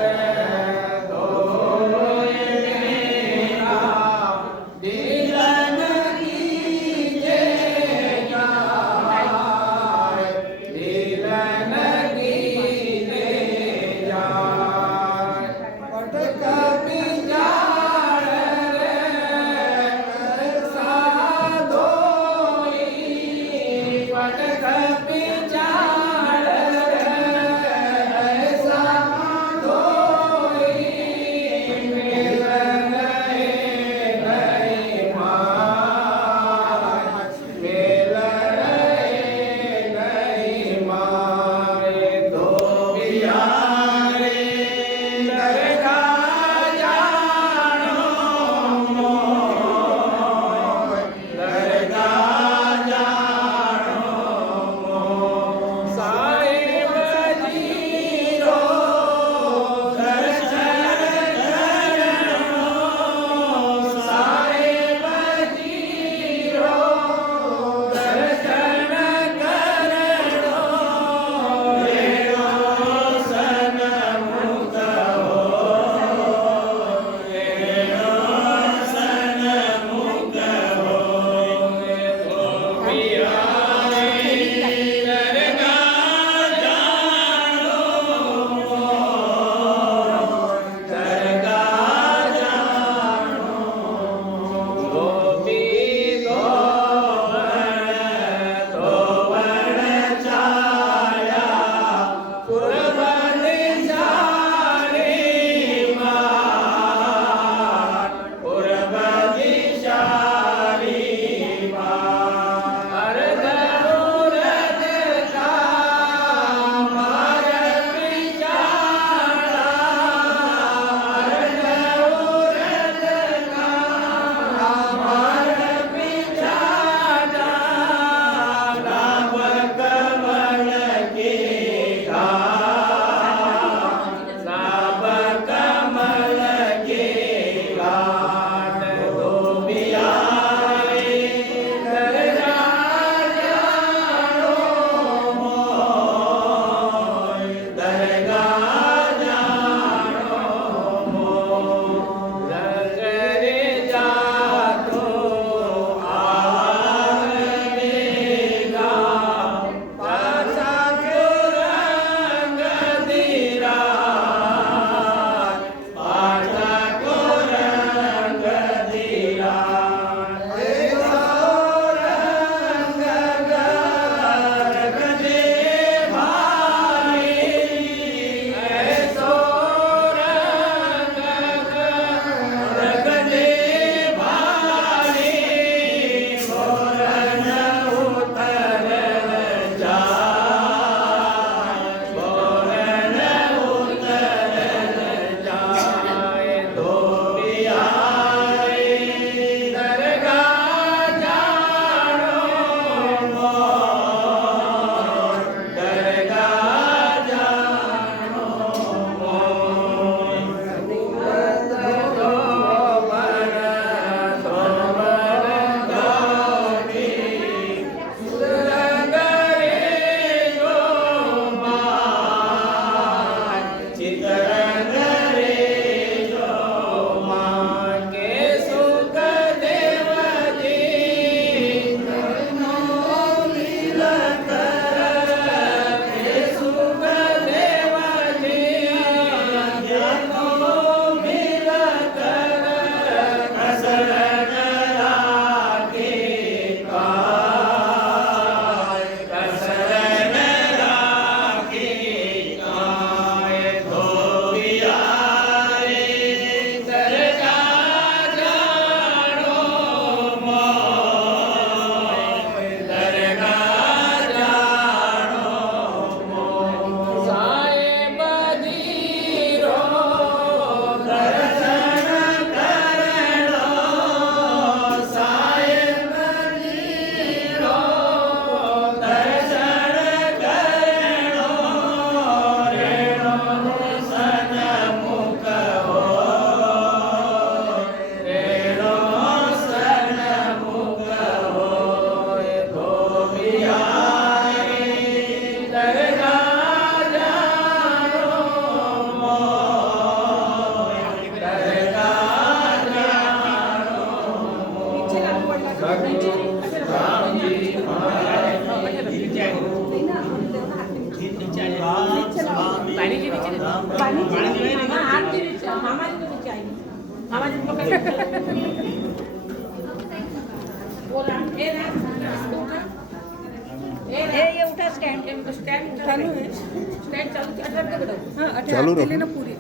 चालू रखो ना पूरी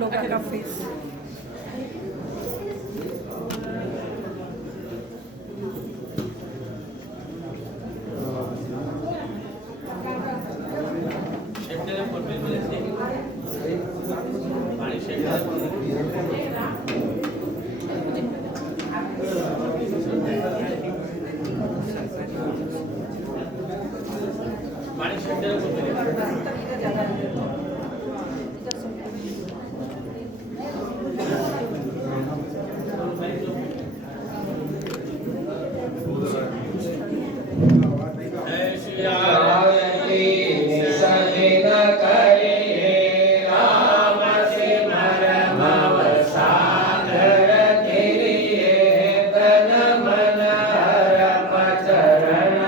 लोगों का फेस। तन मन हर चरण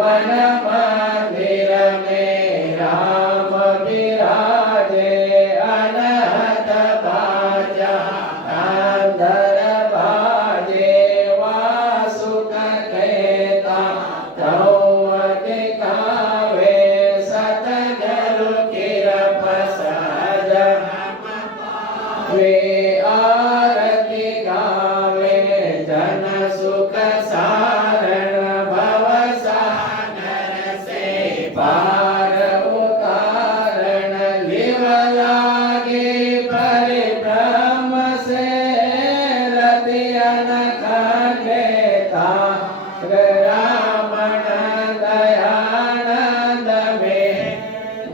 मन मंदिर में राम विराजे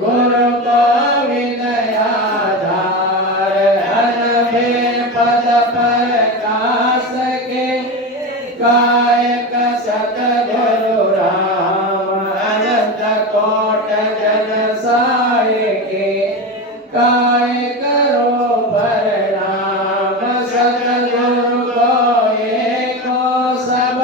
गुरु को विनयाधार अनभे पद प्रकाश के कायक सतगुरु राम अनंत कोट जन साय के काय करो प्रणाम सतगुरु को एको सब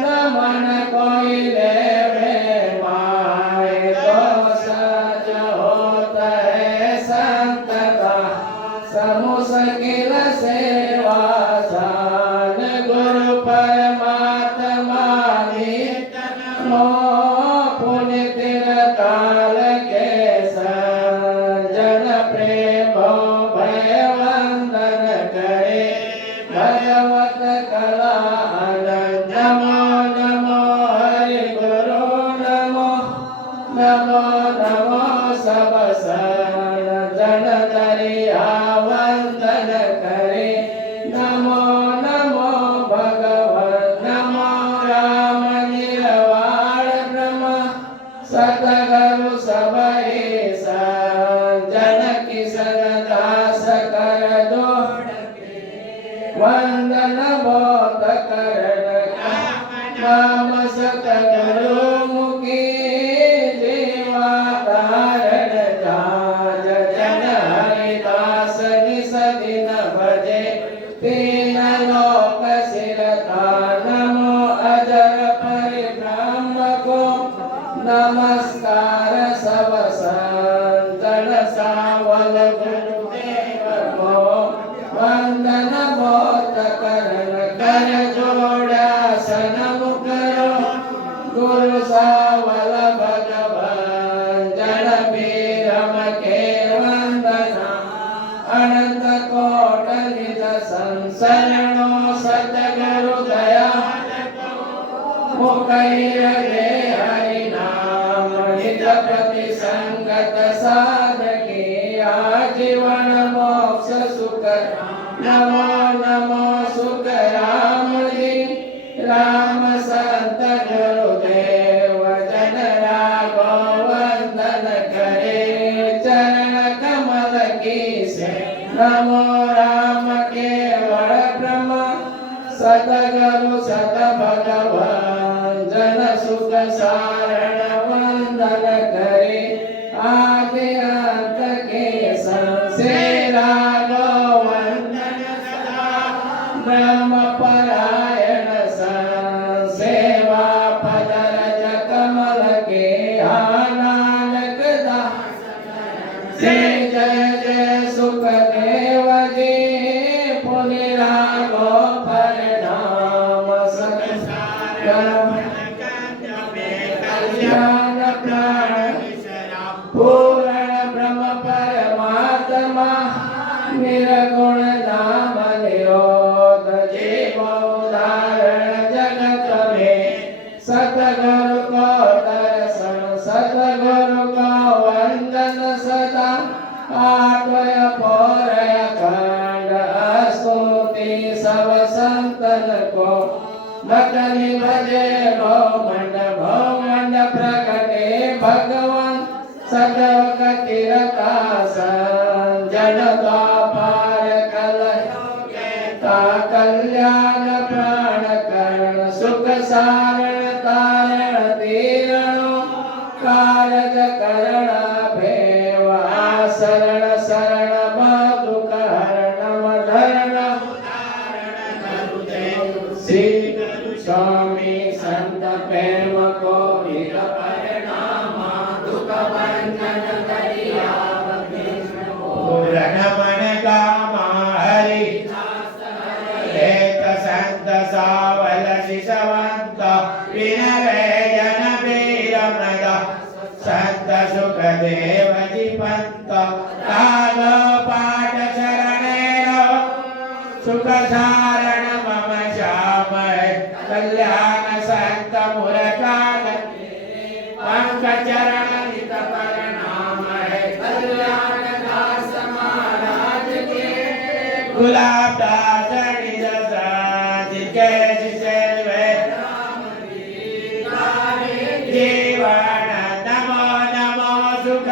नमन कोई देवे माय तो सच होता है संतता समुसकिल सेवा सान गुरु परमात्मा नित्य नमो पुण्य काल के संजन प्रेम भय वंदन करे भगवत कला आनंद नमो नमो हरि गुरु नमो नमो नमो सब जन दरिया वंदन करे नमो नमो भगवन नमो राम निर्वाण ब्रह्म सतगुरु सब ऐसा जन किशन दास कर दो वंदन बहुत करण नाम सतगुरु मुखी जीवा धारण जाज जन हरिदास निस दिन भजे तीन लोक सिरता नमो अजर परिब्रह्म को नमस्कार सब संतन सावल गुरुदेव को वंदन बहुत करण कर जोड़ासन मुकरो गुरु सावल भगवान जन बीरम के वंदना अनंत कोट निज संसरणो सतगुरु दया मुकैर दे हरि नाम निज प्रति संगत साधके आजीवन मोक्ष सुख नमो नमो सुख राम जी राम संत गुरुदेव जन राघव वंदन करे चरण कमल की से नमो राम केवल ब्रह्म सतगुरु सत भगवान जन सुख सारण वंदन करे आदि अंत के संसे राघव वंदन सदा ब्रह्म परायण सेवा पदरज कमल के नानक दास से जय जय सुखदेव जी पुनि राघव परिणाम कल्याण प्राण पूर्ण ब्रह्म परमात्मा निर्गुण नाम निरोध जीव उदाहरण जगत में सतगुरु को दर्शन सतगुरु को वंदन सदा आत्मय पौरय खंड स्तुति सब संतन को भक्ति भजे भौमंड प्रकटे भगवान सतवक तीरता संजन द्वापार कलता कल्याण प्राण करण सुख सारण तारण तीरणो कारज करण भेवा शरण शरण दुख हरण धरण श्री स्वामी संत प्रेम को हित परिणाम दुख बंधन करिया पूर्ण मन काम हरि एक संत सावल शिशवंत विनय जन वीर मद संत सुखदेव जी पंत कालो पाठ शरणेरो सुख सारण मम श्याम कल्याण संत मुरकाल पंकचरण हित परिणाम कल्याण दास महाराज के गुलाब दास निज जिनके जिसे जीवन नमो नमो सुख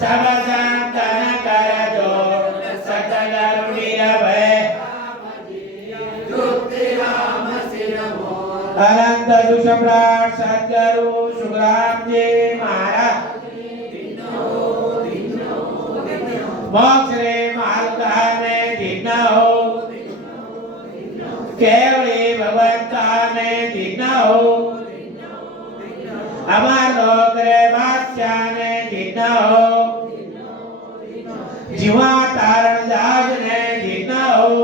सब संतन कर जोड़ सकल रुणिय भय अनंत सुसम्राट सद्गुरु सुखराम जी महाराज मोक्ष रे मालका में धिन्न हो केवली भगवंता में धिन्न हो अमर लोक रे बादशाह ने धिन्न हो जीवा तारण दास ने धिन्न हो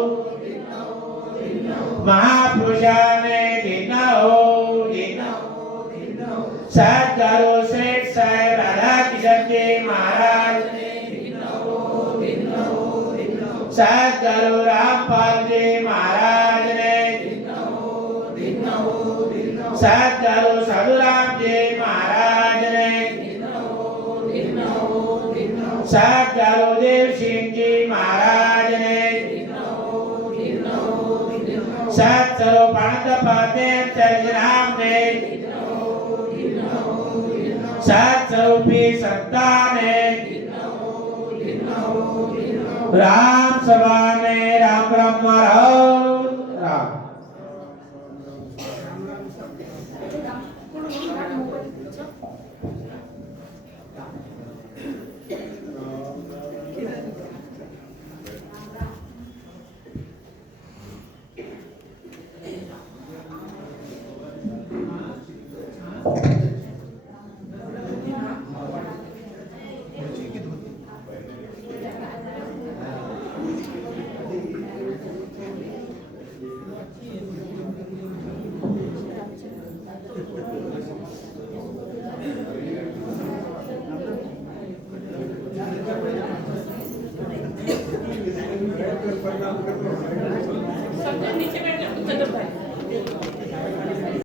महापुरुषा ने धिन्न हो सद्गुरु श्रेष्ठ साहेब राधा किशन जी महाराज सद्गुरु रामपाल जी महाराज ने सद्गुरु साधुराम जी महाराज ने सद्गुरु देव सिंह जी महाराज ने सद्गुरु पंडित पद्मेश्वर राम ने सद्गुरु पी संता ने राम सभा में राम ब्रह्म राम नीचे बैठ जाओ